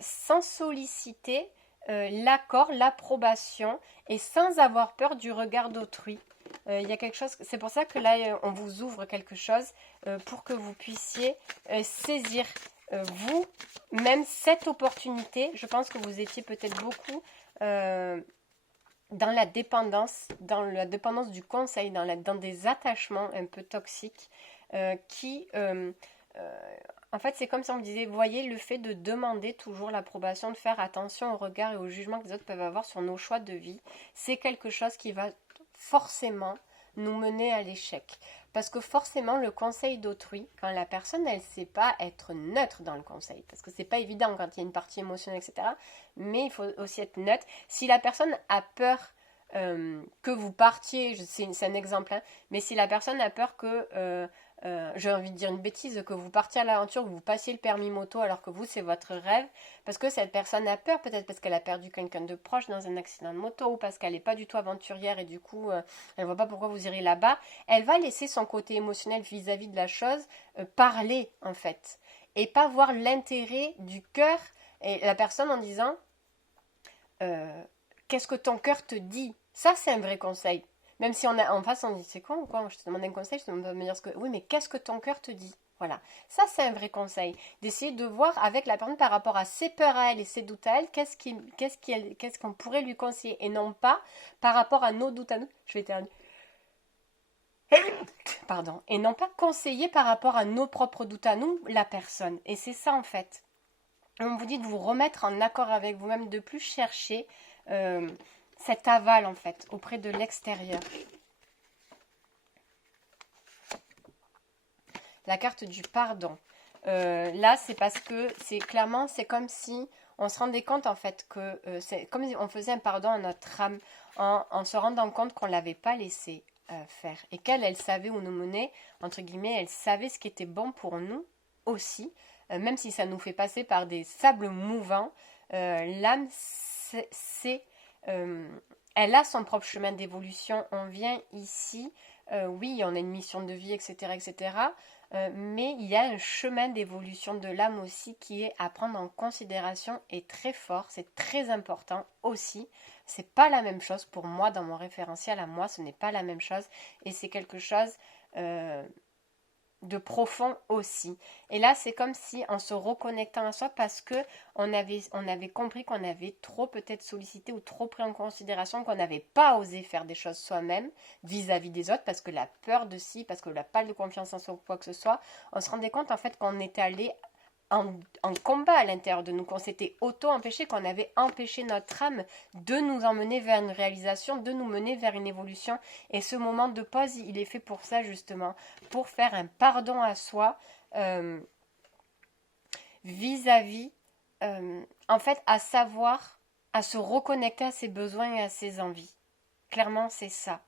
Sans solliciter l'accord, l'approbation et sans avoir peur du regard d'autrui. Il y a quelque chose, c'est pour ça que là on vous ouvre quelque chose pour que vous puissiez saisir vous-même cette opportunité. Je pense que vous étiez peut-être beaucoup dans la dépendance du conseil, dans des attachements un peu toxiques qui en fait, c'est comme si on me disait, voyez, le fait de demander toujours l'approbation, de faire attention au regard et au jugement que les autres peuvent avoir sur nos choix de vie, c'est quelque chose qui va forcément nous mener à l'échec. Parce que forcément, le conseil d'autrui, quand la personne, elle ne sait pas être neutre dans le conseil, parce que c'est pas évident quand il y a une partie émotionnelle, etc., mais il faut aussi être neutre. Si la personne a peur que vous partiez, c'est un exemple, hein, mais si la personne a peur que j'ai envie de dire une bêtise, que vous partiez à l'aventure, que vous passiez le permis moto alors que vous, c'est votre rêve, parce que cette personne a peur, peut-être parce qu'elle a perdu quelqu'un de proche dans un accident de moto, ou parce qu'elle n'est pas du tout aventurière et du coup, elle ne voit pas pourquoi vous irez là-bas, elle va laisser son côté émotionnel vis-à-vis de la chose parler, en fait, et pas voir l'intérêt du cœur et la personne en disant euh, qu'est-ce que ton cœur te dit. Ça, c'est un vrai conseil. Même si on a en face, on dit c'est quoi ou quoi? Je te demande un conseil, je te demande de me dire ce que. Oui, mais qu'est-ce que ton cœur te dit? Voilà. Ça, c'est un vrai conseil. D'essayer de voir avec la personne par rapport à ses peurs à elle et ses doutes à elle, qu'est-ce qu'on pourrait lui conseiller. Et non pas par rapport à nos doutes à nous. Je vais éternuer. Pardon. Et non pas conseiller par rapport à nos propres doutes à nous, la personne. Et c'est ça, en fait. On vous dit de vous remettre en accord avec vous-même, de plus chercher euh, cet aval en fait auprès de l'extérieur. La carte du pardon. Là, c'est parce que c'est clairement, c'est comme si on se rendait compte en fait que c'est comme si on faisait un pardon à notre âme en se rendant compte qu'on ne l'avait pas laissé faire et qu'elle, elle savait où nous mener, entre guillemets, elle savait ce qui était bon pour nous aussi, même si ça nous fait passer par des sables mouvants. L'âme, c'est elle a son propre chemin d'évolution. On vient ici, oui, on a une mission de vie, etc., etc. Mais il y a un chemin d'évolution de l'âme aussi qui est à prendre en considération et très fort, c'est très important aussi. C'est pas la même chose pour moi dans mon référentiel à moi, ce n'est pas la même chose et c'est quelque chose de profond aussi. Et là, c'est comme si en se reconnectant à soi, parce que on avait compris qu'on avait trop peut-être sollicité ou trop pris en considération, qu'on n'avait pas osé faire des choses soi-même vis-à-vis des autres, parce que la peur de si, parce que la pas de confiance en soi ou quoi que ce soit, on se rendait compte en fait qu'on était allé en combat à l'intérieur de nous, qu'on s'était auto-empêché, qu'on avait empêché notre âme de nous emmener vers une réalisation, de nous mener vers une évolution. Et ce moment de pause, il est fait pour ça justement, pour faire un pardon à soi euh, vis-à-vis, en fait, à savoir, à se reconnecter à ses besoins et à ses envies. Clairement, c'est ça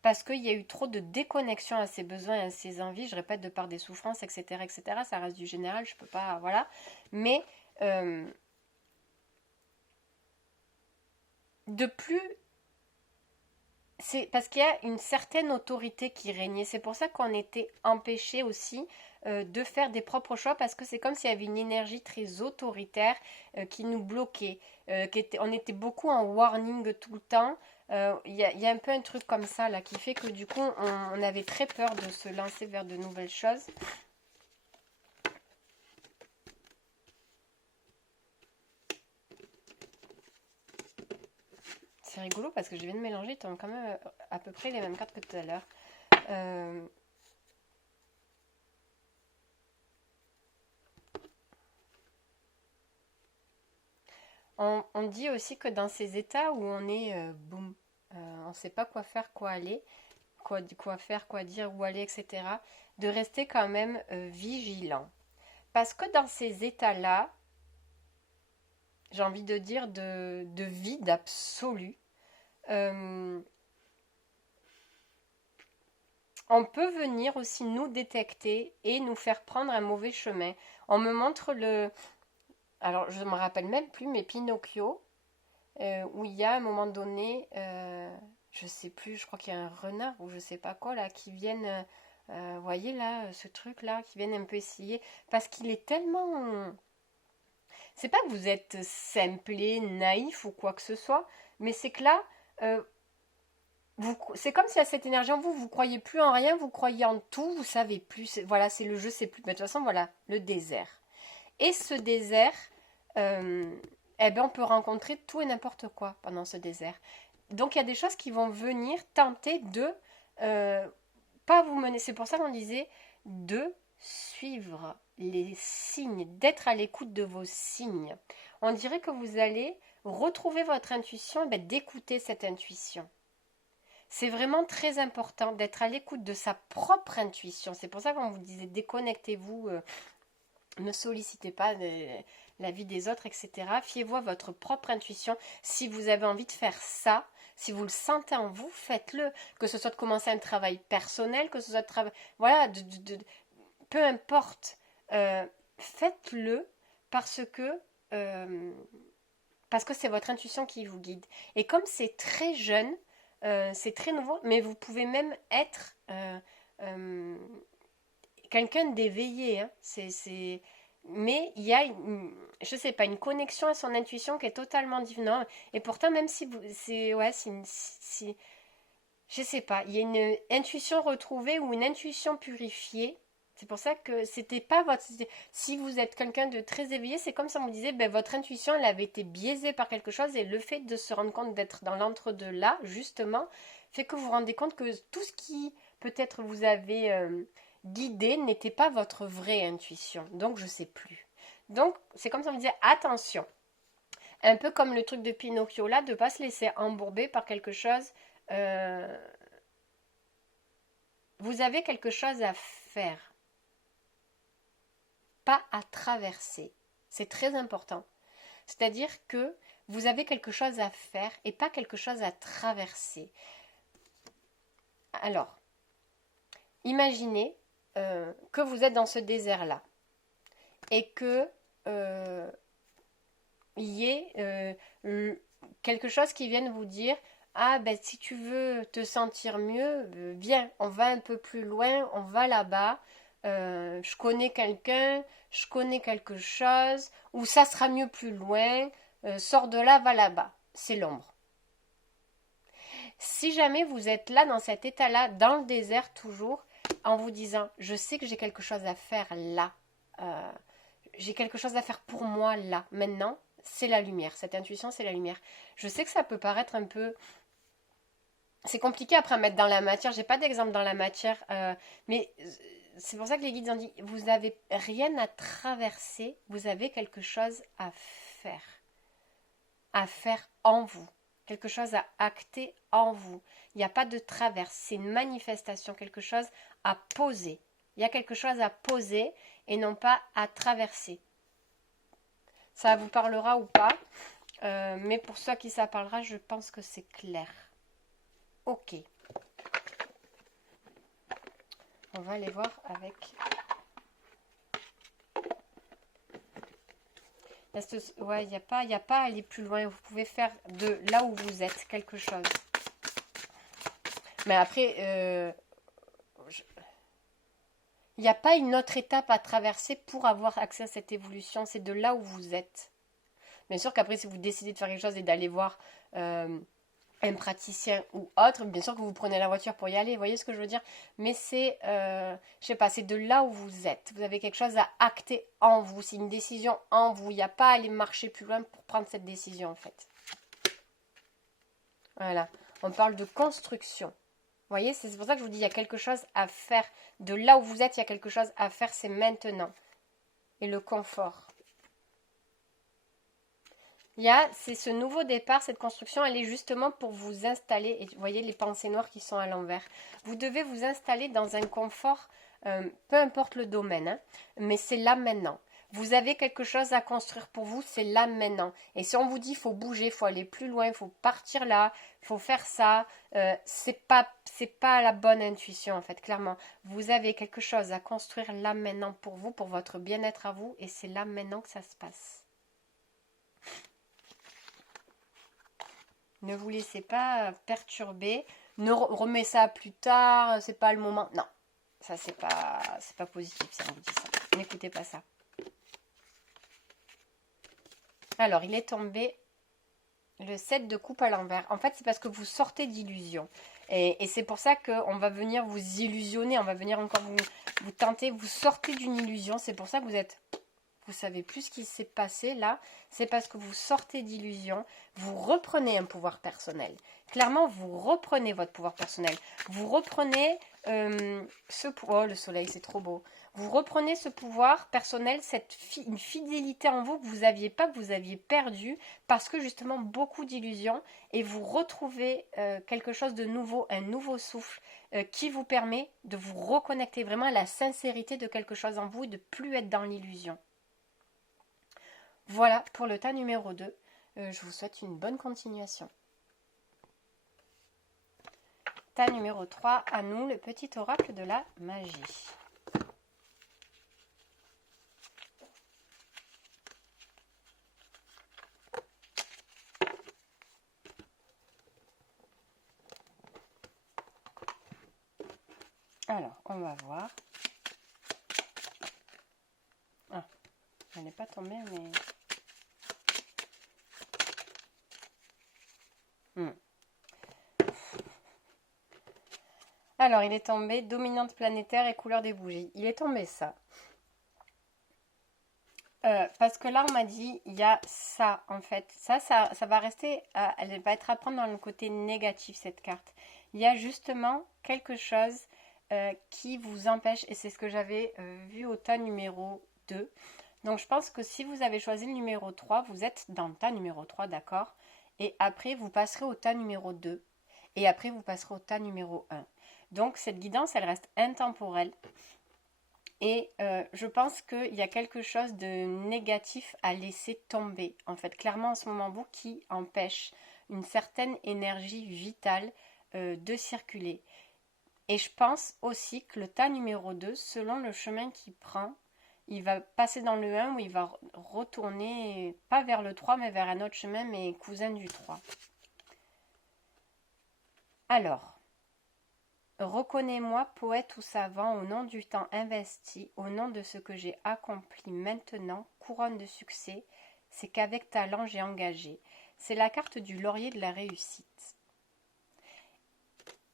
parce qu'il y a eu trop de déconnexion à ses besoins et à ses envies, je répète, de par des souffrances, etc., etc., ça reste du général, je peux pas, voilà, mais de plus, c'est parce qu'il y a une certaine autorité qui régnait, c'est pour ça qu'on était empêché aussi de faire des propres choix, parce que c'est comme s'il y avait une énergie très autoritaire qui nous bloquait, on était beaucoup en warning tout le temps. Il y a un peu un truc comme ça là qui fait que du coup on avait très peur de se lancer vers de nouvelles choses. C'est rigolo parce que je viens de mélanger, ils ont quand même à peu près les mêmes cartes que tout à l'heure. Euh, on dit aussi que dans ces états où on est boum, on ne sait pas quoi faire, quoi aller, quoi faire, quoi dire, où aller, etc., de rester quand même vigilant. Parce que dans ces états-là, j'ai envie de dire de vide absolu, euh, on peut venir aussi nous détecter et nous faire prendre un mauvais chemin. On me montre le... Alors, je ne me rappelle même plus, mais Pinocchio, où il y a à un moment donné, je sais plus, je crois qu'il y a un renard ou je sais pas quoi, là, qui viennent, vous voyez là, ce truc-là, qui viennent un peu essayer, parce qu'il est tellement... C'est pas que vous êtes simplé, naïf ou quoi que ce soit, mais c'est que là, euh, c'est comme si à cette énergie en vous, vous croyez plus en rien, vous croyez en tout, vous savez plus. Voilà, c'est le jeu, c'est plus. Mais de toute façon, voilà, le désert. Et ce désert, euh, eh ben, on peut rencontrer tout et n'importe quoi pendant ce désert. Donc il y a des choses qui vont venir tenter de euh, pas vous mener. C'est pour ça qu'on disait de suivre les signes, d'être à l'écoute de vos signes. On dirait que vous allez retrouver votre intuition, ben, d'écouter cette intuition. C'est vraiment très important d'être à l'écoute de sa propre intuition. C'est pour ça qu'on vous disait déconnectez-vous, ne sollicitez pas la vie des autres, etc. Fiez-vous à votre propre intuition. Si vous avez envie de faire ça, Si vous le sentez en vous, faites-le. Que ce soit de commencer un travail personnel, que ce soit de travail... Voilà, peu importe. Faites-le parce que... parce que c'est votre intuition qui vous guide. Et comme c'est très jeune, c'est très nouveau, mais vous pouvez même être quelqu'un d'éveillé. Hein. Mais il y a, je sais pas, une connexion à son intuition qui est totalement différente. Et pourtant, même si vous, je sais pas, il y a une intuition retrouvée ou une intuition purifiée. C'est pour ça que c'était pas votre. Si vous êtes quelqu'un de très éveillé, c'est comme si on vous disait, ben, votre intuition, elle avait été biaisée par quelque chose et le fait de se rendre compte d'être dans l'entre-deux là, justement, fait que vous vous rendez compte que tout ce qui peut-être vous avait guidé n'était pas votre vraie intuition. Donc, je sais plus. Donc, c'est comme si on vous disait, attention. Un peu comme le truc de Pinocchio là, de ne pas se laisser embourber par quelque chose. euh, Vous avez quelque chose à faire, pas à traverser. C'est très important. C'est-à-dire que vous avez quelque chose à faire et pas quelque chose à traverser. Alors, imaginez que vous êtes dans ce désert-là et que y ait quelque chose qui vienne vous dire ah ben si tu veux te sentir mieux, viens, on va un peu plus loin, on va là-bas, je connais quelqu'un, je connais quelque chose, ou ça sera mieux plus loin, sors de là, va là-bas. C'est l'ombre. Si jamais vous êtes là, dans cet état-là, dans le désert toujours, en vous disant, je sais que j'ai quelque chose à faire là, euh, j'ai quelque chose à faire pour moi là, maintenant, c'est la lumière. Cette intuition, c'est la lumière. Je sais que ça peut paraître un peu... C'est compliqué après à mettre dans la matière. J'ai pas d'exemple dans la matière, mais c'est pour ça que les guides ont dit vous n'avez rien à traverser, vous avez quelque chose à faire en vous, quelque chose à acter en vous. Il n'y a pas de traverse, c'est une manifestation, quelque chose à poser. Il y a quelque chose à poser et non pas à traverser. Ça vous parlera ou pas, mais pour ceux à qui ça parlera, je pense que c'est clair. Ok. On va aller voir avec... Ouais, il n'y a pas à aller plus loin. Vous pouvez faire de là où vous êtes quelque chose. Mais après, il n'y a pas une autre étape à traverser pour avoir accès à cette évolution. C'est de là où vous êtes. Bien sûr qu'après, si vous décidez de faire quelque chose et d'aller voir un praticien ou autre, bien sûr que vous prenez la voiture pour y aller, vous voyez ce que je veux dire, mais c'est, je sais pas, c'est de là où vous êtes, vous avez quelque chose à acter en vous, c'est une décision en vous, il n'y a pas à aller marcher plus loin pour prendre cette décision en fait. Voilà, on parle de construction, vous voyez, c'est pour ça que je vous dis, il y a quelque chose à faire, de là où vous êtes, il y a quelque chose à faire, c'est maintenant, et le confort. C'est ce nouveau départ, cette construction, elle est justement pour vous installer, et vous voyez les pensées noires qui sont à l'envers. Vous devez vous installer dans un confort, peu importe le domaine, hein, mais c'est là maintenant. Vous avez quelque chose à construire pour vous, c'est là maintenant. Et si on vous dit il faut bouger, il faut aller plus loin, il faut partir là, il faut faire ça, c'est pas la bonne intuition en fait, clairement. Vous avez quelque chose à construire là maintenant pour vous, pour votre bien-être à vous, et c'est là maintenant que ça se passe. Ne vous laissez pas perturber. Ne remets ça plus tard, c'est pas le moment. Non, ça c'est pas positif si on vous dit ça. N'écoutez pas ça. Alors, il est tombé le 7 de coupe à l'envers. En fait, c'est parce que vous sortez d'illusion. Et c'est pour ça qu'on va venir vous illusionner, on va venir encore vous tenter, vous sortez d'une illusion. C'est pour ça que vous savez plus ce qui s'est passé là, c'est parce que vous sortez d'illusion, vous reprenez un pouvoir personnel. Clairement, vous reprenez votre pouvoir personnel. Vous reprenez oh, le soleil, c'est trop beau. Vous reprenez ce pouvoir personnel, une fidélité en vous que vous n'aviez pas, que vous aviez perdu, parce que justement beaucoup d'illusions, et vous retrouvez quelque chose de nouveau, un nouveau souffle qui vous permet de vous reconnecter vraiment à la sincérité de quelque chose en vous et de plus être dans l'illusion. Voilà pour le tas numéro 2. Je vous souhaite une bonne continuation. tas numéro 3 à nous, le petit oracle de la magie. Alors, on va voir. Ah, elle n'est pas tombée, mais... Alors, il est tombé dominante planétaire et couleur des bougies. Il est tombé ça. Parce que là, on m'a dit, il y a ça, en fait. Ça va rester, elle va être à prendre dans le côté négatif, cette carte. Il y a justement quelque chose qui vous empêche, et c'est ce que j'avais vu au tas numéro 2. Donc, je pense que si vous avez choisi le numéro 3, vous êtes dans le tas numéro 3, d'accord? Et après, vous passerez au tas numéro 2. Et après, vous passerez au tas numéro 1. Donc, cette guidance, elle reste intemporelle. Et je pense qu'il y a quelque chose de négatif à laisser tomber. En fait, clairement, en ce moment, vous qui empêche une certaine énergie vitale de circuler. Et je pense aussi que le tas numéro 2, selon le chemin qu'il prend, il va passer dans le 1 ou il va retourner, pas vers le 3, mais vers un autre chemin, mais cousin du 3. Alors, reconnais-moi, poète ou savant, au nom du temps investi, au nom de ce que j'ai accompli maintenant, couronne de succès, c'est qu'avec talent j'ai engagé. C'est la carte du laurier de la réussite.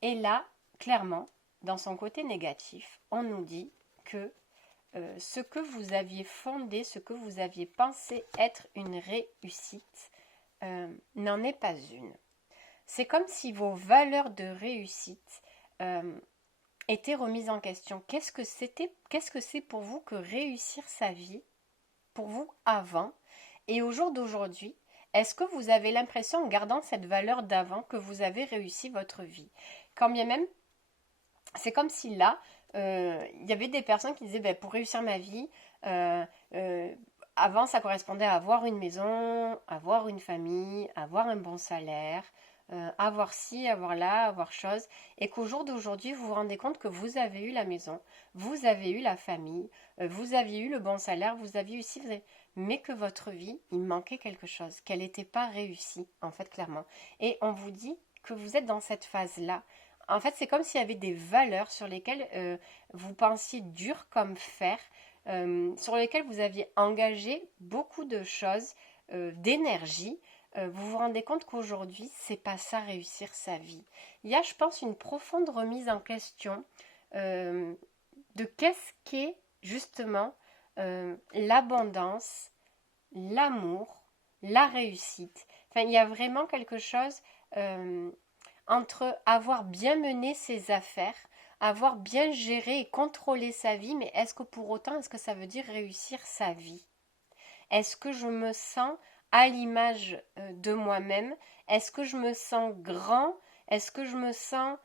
Et là, clairement, dans son côté négatif, on nous dit que ce que vous aviez fondé, ce que vous aviez pensé être une réussite, n'en est pas une. C'est comme si vos valeurs de réussite étaient remises en question. Qu'est-ce que c'est pour vous que réussir sa vie, pour vous avant et au jour d'aujourd'hui? Est-ce que vous avez l'impression, en gardant cette valeur d'avant, que vous avez réussi votre vie? Quand bien même, c'est comme si là, il y avait des personnes qui disaient, pour réussir ma vie, avant ça correspondait à avoir une maison, avoir une famille, avoir un bon salaire, avoir ci, avoir là, avoir chose, et qu'au jour d'aujourd'hui, vous vous rendez compte que vous avez eu la maison, vous avez eu la famille, vous aviez eu le bon salaire, vous aviez eu ci, mais que votre vie, il manquait quelque chose, qu'elle n'était pas réussie, en fait, clairement. Et on vous dit que vous êtes dans cette phase-là. En fait, c'est comme s'il y avait des valeurs sur lesquelles vous pensiez dur comme fer, sur lesquelles vous aviez engagé beaucoup de choses, d'énergie. Vous vous rendez compte qu'aujourd'hui, c'est pas ça réussir sa vie. Il y a, je pense, une profonde remise en question de qu'est-ce qu'est justement l'abondance, l'amour, la réussite. Enfin, il y a vraiment quelque chose entre avoir bien mené ses affaires, avoir bien géré et contrôlé sa vie, mais est-ce que pour autant, est-ce que ça veut dire réussir sa vie? Est-ce que je me sens à l'image de moi-même? Est-ce que je me sens grand? Est-ce que je me sens...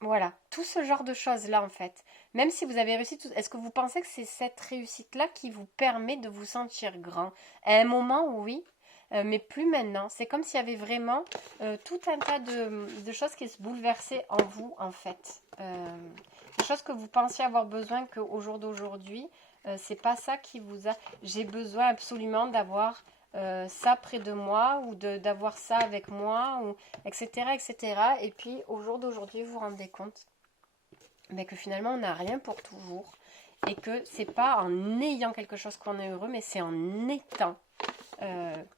voilà, tout ce genre de choses-là en fait. Même si vous avez réussi, est-ce que vous pensez que c'est cette réussite-là qui vous permet de vous sentir grand? À un moment, oui, mais plus maintenant. C'est comme s'il y avait vraiment tout un tas de choses qui se bouleversaient en vous en fait. Des choses que vous pensiez avoir besoin qu'au jour d'aujourd'hui, c'est pas ça qui vous a... J'ai besoin absolument d'avoir ça près de moi ou d'avoir ça avec moi, ou, etc., etc. Et puis au jour d'aujourd'hui, vous vous rendez compte mais que finalement on n'a rien pour toujours et que c'est pas en ayant quelque chose qu'on est heureux, mais c'est en étant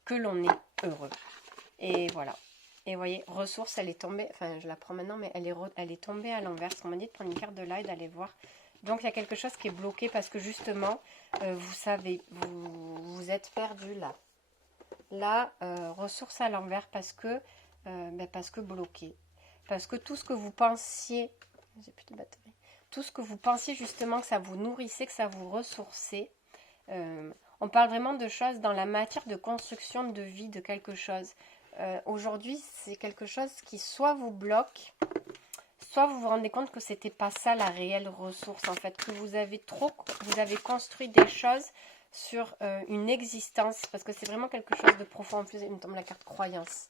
que l'on est heureux. Et voilà. Et vous voyez, ressource, elle est tombée, enfin je la prends maintenant, mais elle est tombée à l'envers. On m'a dit de prendre une carte de là et d'aller voir. Donc il y a quelque chose qui est bloqué parce que justement, vous savez, vous êtes perdu là. Là, ressource à l'envers parce que bloqué. Parce que tout ce que vous pensiez, j'ai plus de batterie, tout ce que vous pensiez justement que ça vous nourrissait, que ça vous ressourçait, on parle vraiment de choses dans la matière de construction de vie de quelque chose. Aujourd'hui, c'est quelque chose qui soit vous bloque, soit vous vous rendez compte que c'était pas ça la réelle ressource en fait, que vous avez construit des choses sur une existence, parce que c'est vraiment quelque chose de profond. En plus, il me tombe la carte croyance.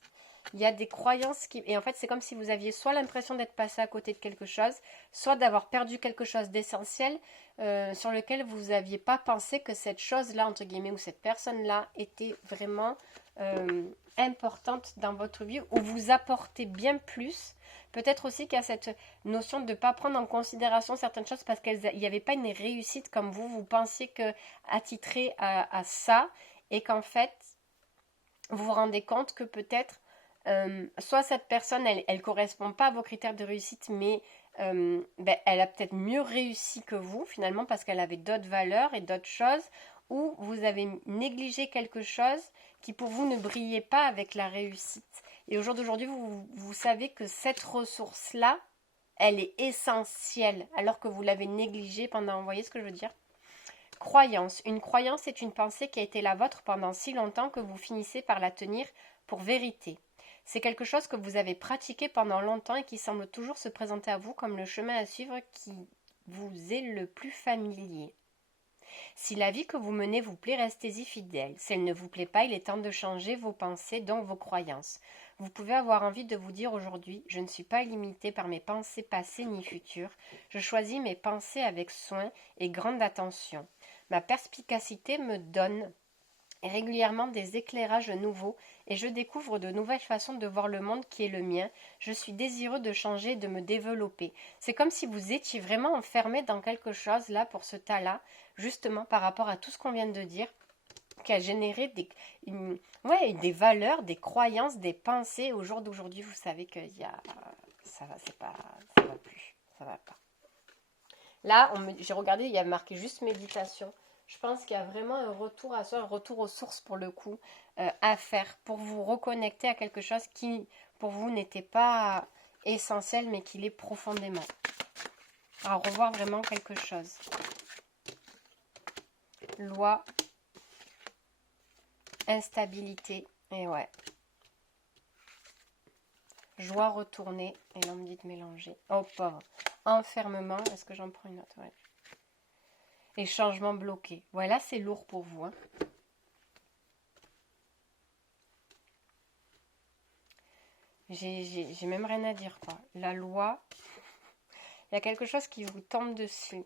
il y a des croyances qui... Et en fait, c'est comme si vous aviez soit l'impression d'être passé à côté de quelque chose, soit d'avoir perdu quelque chose d'essentiel sur lequel vous n'aviez pas pensé que cette chose-là, entre guillemets, ou cette personne-là était vraiment importante dans votre vie, ou vous apportez bien plus. Peut-être aussi qu'il y a cette notion de ne pas prendre en considération certaines choses parce qu'il n'y avait pas une réussite comme vous pensiez que attitrer à ça, et qu'en fait, vous vous rendez compte que peut-être soit cette personne, elle ne correspond pas à vos critères de réussite, mais elle a peut-être mieux réussi que vous, finalement, parce qu'elle avait d'autres valeurs et d'autres choses, ou vous avez négligé quelque chose qui, pour vous, ne brillait pas avec la réussite. Et au jour d'aujourd'hui, vous savez que cette ressource-là, elle est essentielle, alors que vous l'avez négligée pendant... Vous voyez ce que je veux dire? Croyance. Une croyance est une pensée qui a été la vôtre pendant si longtemps que vous finissez par la tenir pour vérité. C'est quelque chose que vous avez pratiqué pendant longtemps et qui semble toujours se présenter à vous comme le chemin à suivre qui vous est le plus familier. Si la vie que vous menez vous plaît, restez-y fidèle. Si elle ne vous plaît pas, il est temps de changer vos pensées, donc vos croyances. Vous pouvez avoir envie de vous dire aujourd'hui, je ne suis pas limité par mes pensées passées ni futures. Je choisis mes pensées avec soin et grande attention. Ma perspicacité me donne régulièrement des éclairages nouveaux et je découvre de nouvelles façons de voir le monde qui est le mien. Je suis désireux de changer et de me développer. C'est comme si vous étiez vraiment enfermé dans quelque chose là pour ce tas-là, justement par rapport à tout ce qu'on vient de dire, qui a généré des valeurs, des croyances, des pensées. Au jour d'aujourd'hui, vous savez que ça va plus, ça va pas. Là, j'ai regardé, il y a marqué juste méditation. Je pense qu'il y a vraiment un retour à soi, un retour aux sources pour le coup, à faire pour vous reconnecter à quelque chose qui, pour vous, n'était pas essentiel, mais qui l'est profondément. À revoir vraiment quelque chose. Loi, instabilité, et ouais. Joie retournée, et là on me dit de mélanger. Oh pauvre. Enfermement, est-ce que j'en prends une autre? Ouais. Et changement bloqué. Voilà, c'est lourd pour vous. Hein. J'ai même rien à dire, quoi. La loi, il y a quelque chose qui vous tombe dessus.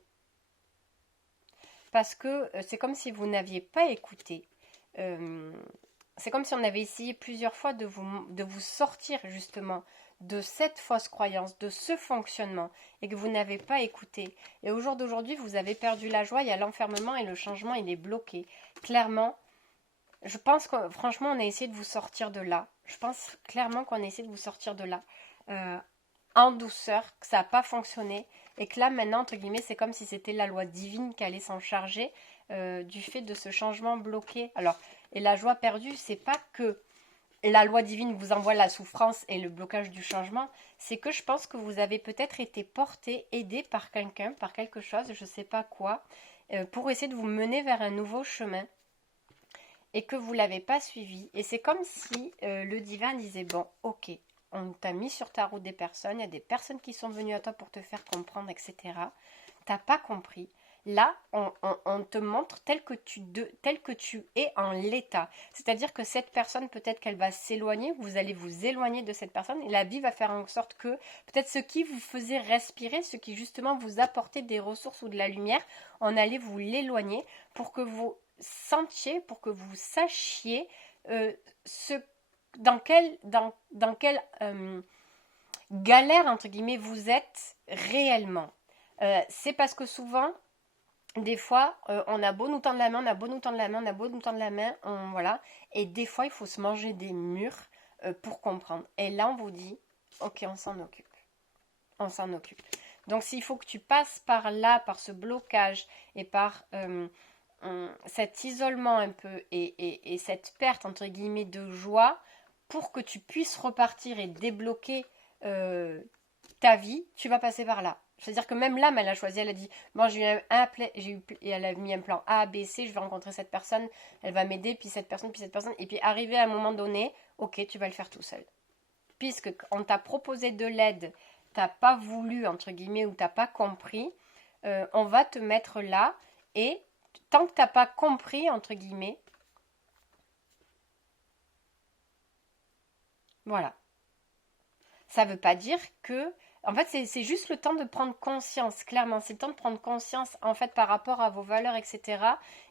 Parce que c'est comme si vous n'aviez pas écouté. C'est comme si on avait essayé plusieurs fois de vous sortir, justement, de cette fausse croyance, de ce fonctionnement, et que vous n'avez pas écouté. Et au jour d'aujourd'hui, vous avez perdu la joie, il y a l'enfermement et le changement, il est bloqué. Clairement, je pense que franchement, on a essayé de vous sortir de là. Je pense clairement qu'on a essayé de vous sortir de là. En douceur, que ça n'a pas fonctionné. Et que là, maintenant, entre guillemets, c'est comme si c'était la loi divine qui allait s'en charger du fait de ce changement bloqué. Alors, et la joie perdue, c'est pas que la loi divine vous envoie la souffrance et le blocage du changement, c'est que je pense que vous avez peut-être été porté, aidé par quelqu'un, par quelque chose, je ne sais pas quoi, pour essayer de vous mener vers un nouveau chemin et que vous ne l'avez pas suivi. Et c'est comme si le divin disait, bon, ok, on t'a mis sur ta route des personnes, il y a des personnes qui sont venues à toi pour te faire comprendre, etc. T'as pas compris. Là, on te montre tel que tu es en l'état. C'est-à-dire que cette personne, peut-être qu'elle va s'éloigner, vous allez vous éloigner de cette personne, et la vie va faire en sorte que peut-être ce qui vous faisait respirer, ce qui justement vous apportait des ressources ou de la lumière, on allait vous l'éloigner pour que vous sentiez, pour que vous sachiez dans quelle galère, entre guillemets, vous êtes réellement. C'est parce que souvent, des fois, on a beau nous tendre la main, on a beau nous tendre la main, on a beau nous tendre la main, voilà. Et des fois, il faut se manger des murs pour comprendre. Et là, on vous dit, ok, on s'en occupe. On s'en occupe. Donc, s'il faut que tu passes par là, par ce blocage et par cet isolement un peu et cette perte, entre guillemets, de joie, pour que tu puisses repartir et débloquer ta vie, tu vas passer par là. C'est-à-dire que même l'âme, elle a choisi, elle a dit, moi j'ai eu et elle a mis un plan A, B, C, je vais rencontrer cette personne, elle va m'aider, puis cette personne, et puis arrivé à un moment donné, ok, tu vas le faire tout seul. Puisque on t'a proposé de l'aide, t'as pas voulu, entre guillemets, ou t'as pas compris, on va te mettre là, et tant que t'as pas compris, entre guillemets, Voilà. Ça ne veut pas dire que... En fait, c'est juste le temps de prendre conscience, clairement. C'est le temps de prendre conscience, en fait, par rapport à vos valeurs, etc.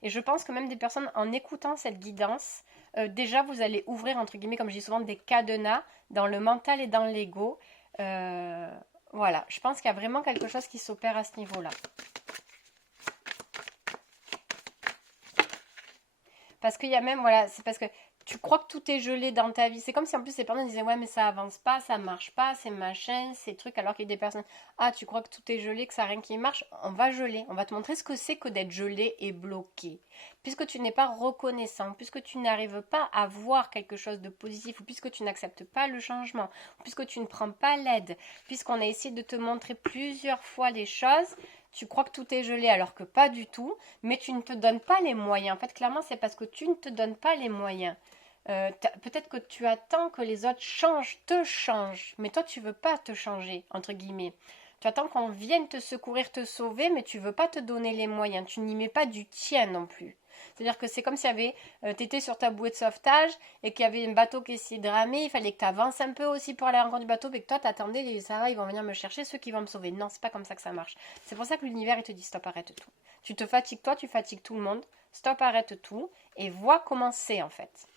Et je pense que même des personnes, en écoutant cette guidance, déjà, vous allez ouvrir, entre guillemets, comme je dis souvent, des cadenas dans le mental et dans l'ego. Euh, voilà, je pense qu'il y a vraiment quelque chose qui s'opère à ce niveau-là. Parce qu'il y a même, voilà, c'est parce que tu crois que tout est gelé dans ta vie. C'est comme si en plus ces personnes disaient, ouais, mais ça avance pas, ça marche pas, c'est machin, ces trucs, alors qu'il y a des personnes, ah, tu crois que tout est gelé, que ça n'a rien qui marche, on va geler. On va te montrer ce que c'est que d'être gelé et bloqué. Puisque tu n'es pas reconnaissant, puisque tu n'arrives pas à voir quelque chose de positif, ou puisque tu n'acceptes pas le changement, puisque tu ne prends pas l'aide, puisqu'on a essayé de te montrer plusieurs fois les choses, tu crois que tout est gelé alors que pas du tout, mais tu ne te donnes pas les moyens. En fait, clairement, c'est parce que tu ne te donnes pas les moyens. Peut-être que tu attends que les autres changent, te changent, mais toi tu veux pas te changer, entre guillemets. Tu attends qu'on vienne te secourir, te sauver, mais tu veux pas te donner les moyens. Tu n'y mets pas du tien non plus. C'est-à-dire que c'est comme s'il y avait, t'étais sur ta bouée de sauvetage et qu'il y avait un bateau qui essayait de ramer, il fallait que tu avances un peu aussi pour aller à la rencontre du bateau, mais que toi t'attendais, ça va, ils vont venir me chercher, ceux qui vont me sauver. Non, c'est pas comme ça que ça marche. C'est pour ça que l'univers il te dit stop, arrête tout. Tu te fatigues toi, tu fatigues tout le monde. Stop, arrête tout et vois comment c'est en fait.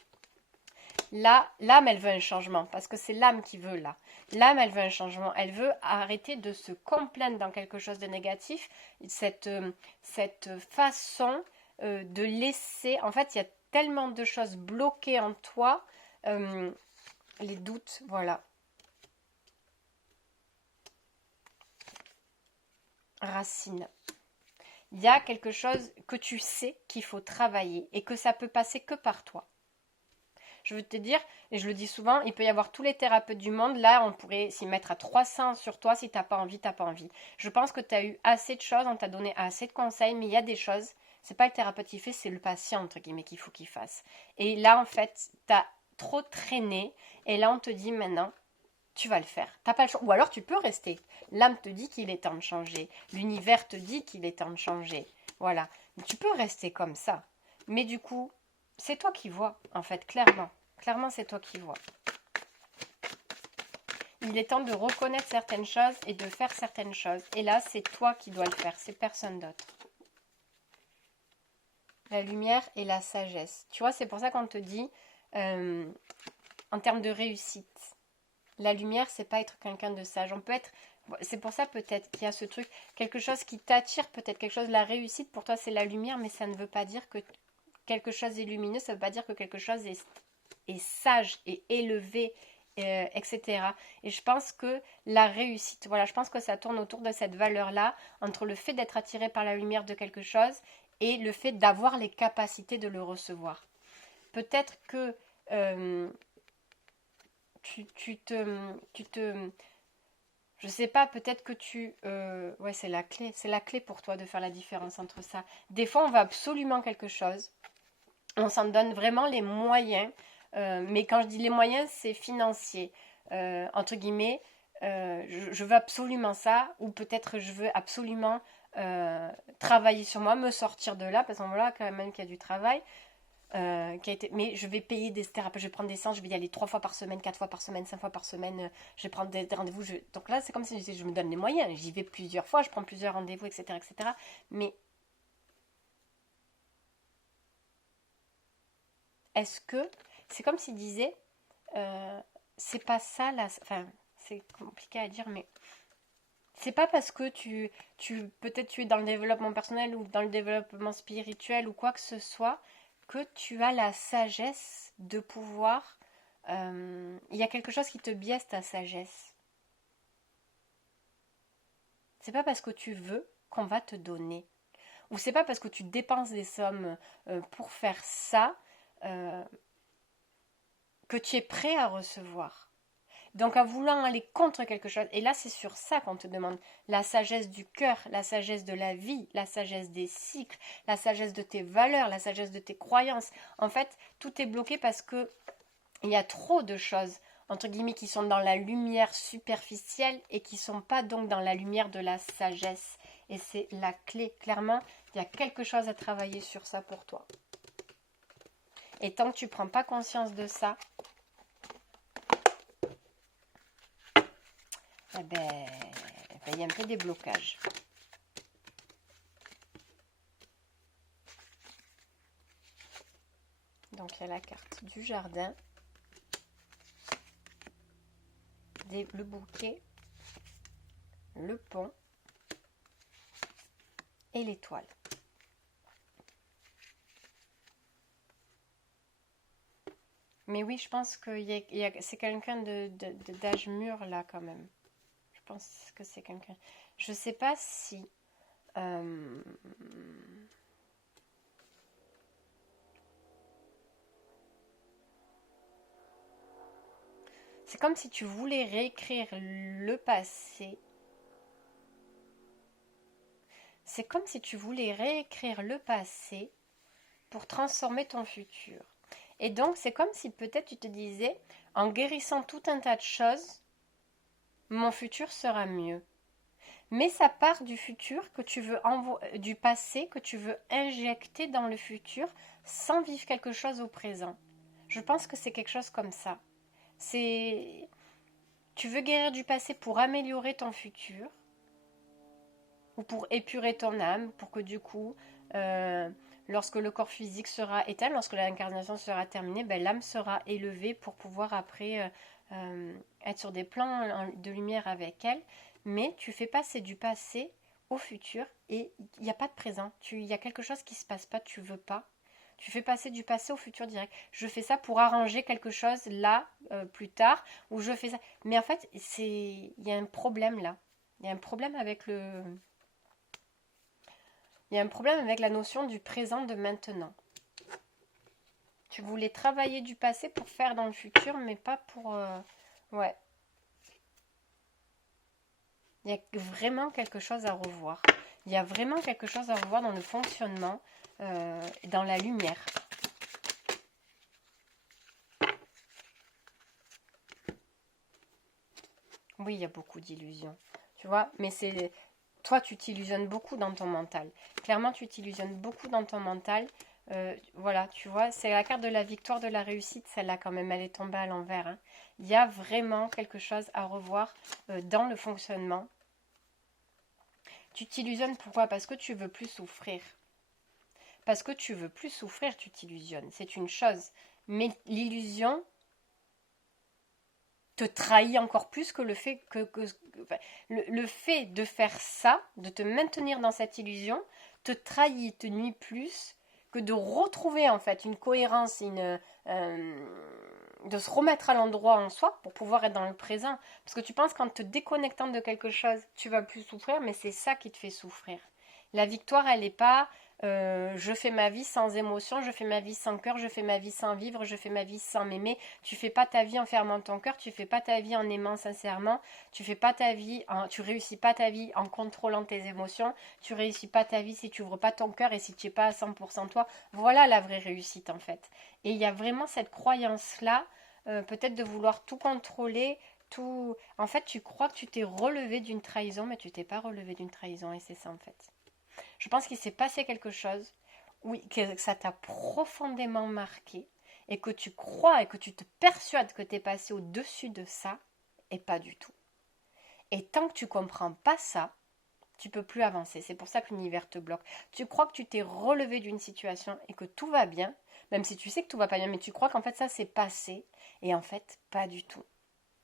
Là, l'âme, elle veut un changement, parce que c'est l'âme qui veut là. L'âme, elle veut un changement, elle veut arrêter de se complaindre dans quelque chose de négatif, cette façon de laisser, en fait, il y a tellement de choses bloquées en toi, les doutes, voilà. Racine. Il y a quelque chose que tu sais qu'il faut travailler et que ça peut passer que par toi. Je veux te dire, et je le dis souvent, il peut y avoir tous les thérapeutes du monde. Là, on pourrait s'y mettre à 300 sur toi. Si t'as pas envie, t'as pas envie. Je pense que tu as eu assez de choses, on t'a donné assez de conseils, mais il y a des choses, c'est pas le thérapeute qui fait, c'est le patient, entre guillemets, qu'il faut qu'il fasse. Et là, en fait, t'as trop traîné, et là, on te dit maintenant, tu vas le faire. T'as pas le choix. Ou alors, tu peux rester. L'âme te dit qu'il est temps de changer. L'univers te dit qu'il est temps de changer. Voilà. Mais tu peux rester comme ça. Mais du coup, c'est toi qui vois, en fait, clairement. Clairement, c'est toi qui vois. Il est temps de reconnaître certaines choses et de faire certaines choses. Et là, c'est toi qui dois le faire, c'est personne d'autre. La lumière et la sagesse. Tu vois, c'est pour ça qu'on te dit, en termes de réussite, la lumière, c'est pas être quelqu'un de sage. On peut être... C'est pour ça peut-être qu'il y a ce truc, quelque chose qui t'attire, peut-être quelque chose, la réussite pour toi c'est la lumière, mais ça ne veut pas dire que quelque chose est lumineux, ça ne veut pas dire que quelque chose est sage et élevé, etc. Et je pense que la réussite, voilà, je pense que ça tourne autour de cette valeur-là, entre le fait d'être attiré par la lumière de quelque chose et le fait d'avoir les capacités de le recevoir. Peut-être que tu te... Je sais pas, peut-être que ouais, c'est la clé pour toi de faire la différence entre ça. Des fois, on veut absolument quelque chose, on s'en donne vraiment les moyens, mais quand je dis les moyens, c'est financier, entre guillemets, je veux absolument ça, ou peut-être je veux absolument travailler sur moi, me sortir de là, parce que voilà, quand même qu'il y a du travail, mais je vais payer des thérapeutes, je vais prendre des séances, je vais y aller 3 fois par semaine, 4 fois par semaine, 5 fois par semaine, je vais prendre des rendez-vous, donc là c'est comme si je me donne les moyens, j'y vais plusieurs fois, je prends plusieurs rendez-vous, etc., etc., mais est-ce que, c'est comme s'il disait, euh, c'est pas ça, là, enfin, c'est compliqué à dire, mais c'est pas parce que peut-être tu es dans le développement personnel ou dans le développement spirituel ou quoi que ce soit, que tu as la sagesse de pouvoir. Il y a quelque chose qui te biaise ta sagesse. C'est pas parce que tu veux qu'on va te donner. Ou c'est pas parce que tu dépenses des sommes pour faire ça euh, que tu es prêt à recevoir. Donc en voulant aller contre quelque chose, et là c'est sur ça qu'on te demande la sagesse du cœur, la sagesse de la vie, la sagesse des cycles, la sagesse de tes valeurs, la sagesse de tes croyances. En fait, tout est bloqué parce que il y a trop de choses entre guillemets qui sont dans la lumière superficielle et qui sont pas donc dans la lumière de la sagesse. Et c'est la clé. Clairement, il y a quelque chose à travailler sur ça pour toi. Et tant que tu prends pas conscience de ça, eh ben, il y a un peu des blocages. Donc il y a la carte du jardin, le bouquet, le pont et l'étoile. Mais oui, je pense que c'est quelqu'un d'âge mûr là quand même. Je pense que c'est quelqu'un. Je sais pas si. C'est comme si tu voulais réécrire le passé. C'est comme si tu voulais réécrire le passé pour transformer ton futur. Et donc, c'est comme si peut-être tu te disais, en guérissant tout un tas de choses, mon futur sera mieux. Mais ça part du futur que tu veux du passé que tu veux injecter dans le futur sans vivre quelque chose au présent. Je pense que c'est quelque chose comme ça. Tu veux guérir du passé pour améliorer ton futur ou pour épurer ton âme, pour que du coup, lorsque le corps physique sera éteint, lorsque l'incarnation sera terminée, ben, l'âme sera élevée pour pouvoir après être sur des plans de lumière avec elle. Mais tu fais passer du passé au futur et il n'y a pas de présent. Il y a quelque chose qui ne se passe pas, tu veux pas. Tu fais passer du passé au futur direct. Je fais ça pour arranger quelque chose là, plus tard, ou je fais ça. Mais en fait, il y a un problème là. Il y a un problème avec il y a un problème avec la notion du présent de maintenant. Tu voulais travailler du passé pour faire dans le futur, mais pas pour... Ouais. Il y a vraiment quelque chose à revoir. Il y a vraiment quelque chose à revoir dans le fonctionnement et dans la lumière. Oui, il y a beaucoup d'illusions. Tu vois, mais c'est... Toi, tu t'illusionnes beaucoup dans ton mental. Clairement, tu t'illusionnes beaucoup dans ton mental. Voilà, tu vois, c'est la carte de la victoire, de la réussite, celle-là quand même, elle est tombée à l'envers. Hein. Il y a vraiment quelque chose à revoir dans le fonctionnement. Tu t'illusionnes pourquoi? Parce que tu veux plus souffrir. Parce que tu veux plus souffrir, tu t'illusionnes. C'est une chose. Mais l'illusion te trahit encore plus que le fait le fait de faire ça, de te maintenir dans cette illusion, te trahit, te nuit plus que de retrouver en fait une cohérence, de se remettre à l'endroit en soi pour pouvoir être dans le présent. Parce que tu penses qu'en te déconnectant de quelque chose, tu vas plus souffrir, mais c'est ça qui te fait souffrir. La victoire, elle n'est pas je fais ma vie sans émotion, je fais ma vie sans cœur, je fais ma vie sans vivre, je fais ma vie sans m'aimer. Tu fais pas ta vie en fermant ton cœur, tu fais pas ta vie en aimant sincèrement, tu réussis pas ta vie en contrôlant tes émotions, tu réussis pas ta vie si tu ouvres pas ton cœur et si tu es pas à 100% toi. Voilà la vraie réussite en fait. Et il y a vraiment cette croyance là, peut-être de vouloir tout contrôler. Tout... En fait, tu crois que tu t'es relevé d'une trahison, mais tu t'es pas relevé d'une trahison, et c'est ça en fait. Je pense qu'il s'est passé quelque chose, oui, que ça t'a profondément marqué et que tu crois et que tu te persuades que tu es passé au-dessus de ça et pas du tout. Et tant que tu comprends pas ça, tu peux plus avancer. C'est pour ça que l'univers te bloque. Tu crois que tu t'es relevé d'une situation et que tout va bien, même si tu sais que tout va pas bien, mais tu crois qu'en fait ça s'est passé et en fait pas du tout.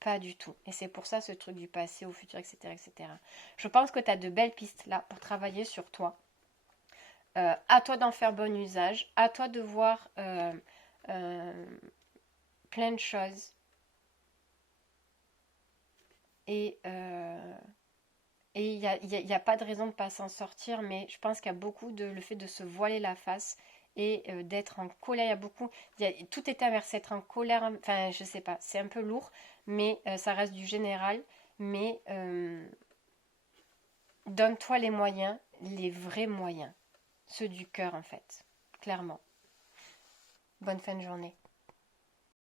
Pas du tout. Et c'est pour ça ce truc du passé au futur, etc. etc. Je pense que tu as de belles pistes là pour travailler sur toi. À toi d'en faire bon usage, à toi de voir plein de choses. Et il n'y a pas de raison de ne pas s'en sortir, mais je pense qu'il y a beaucoup de le fait de se voiler la face et d'être en colère. Il y a beaucoup, tout est inversé, être en colère, enfin je sais pas, c'est un peu lourd, mais ça reste du général. Mais donne-toi les moyens, les vrais moyens, ceux du cœur en fait, clairement. Bonne fin de journée.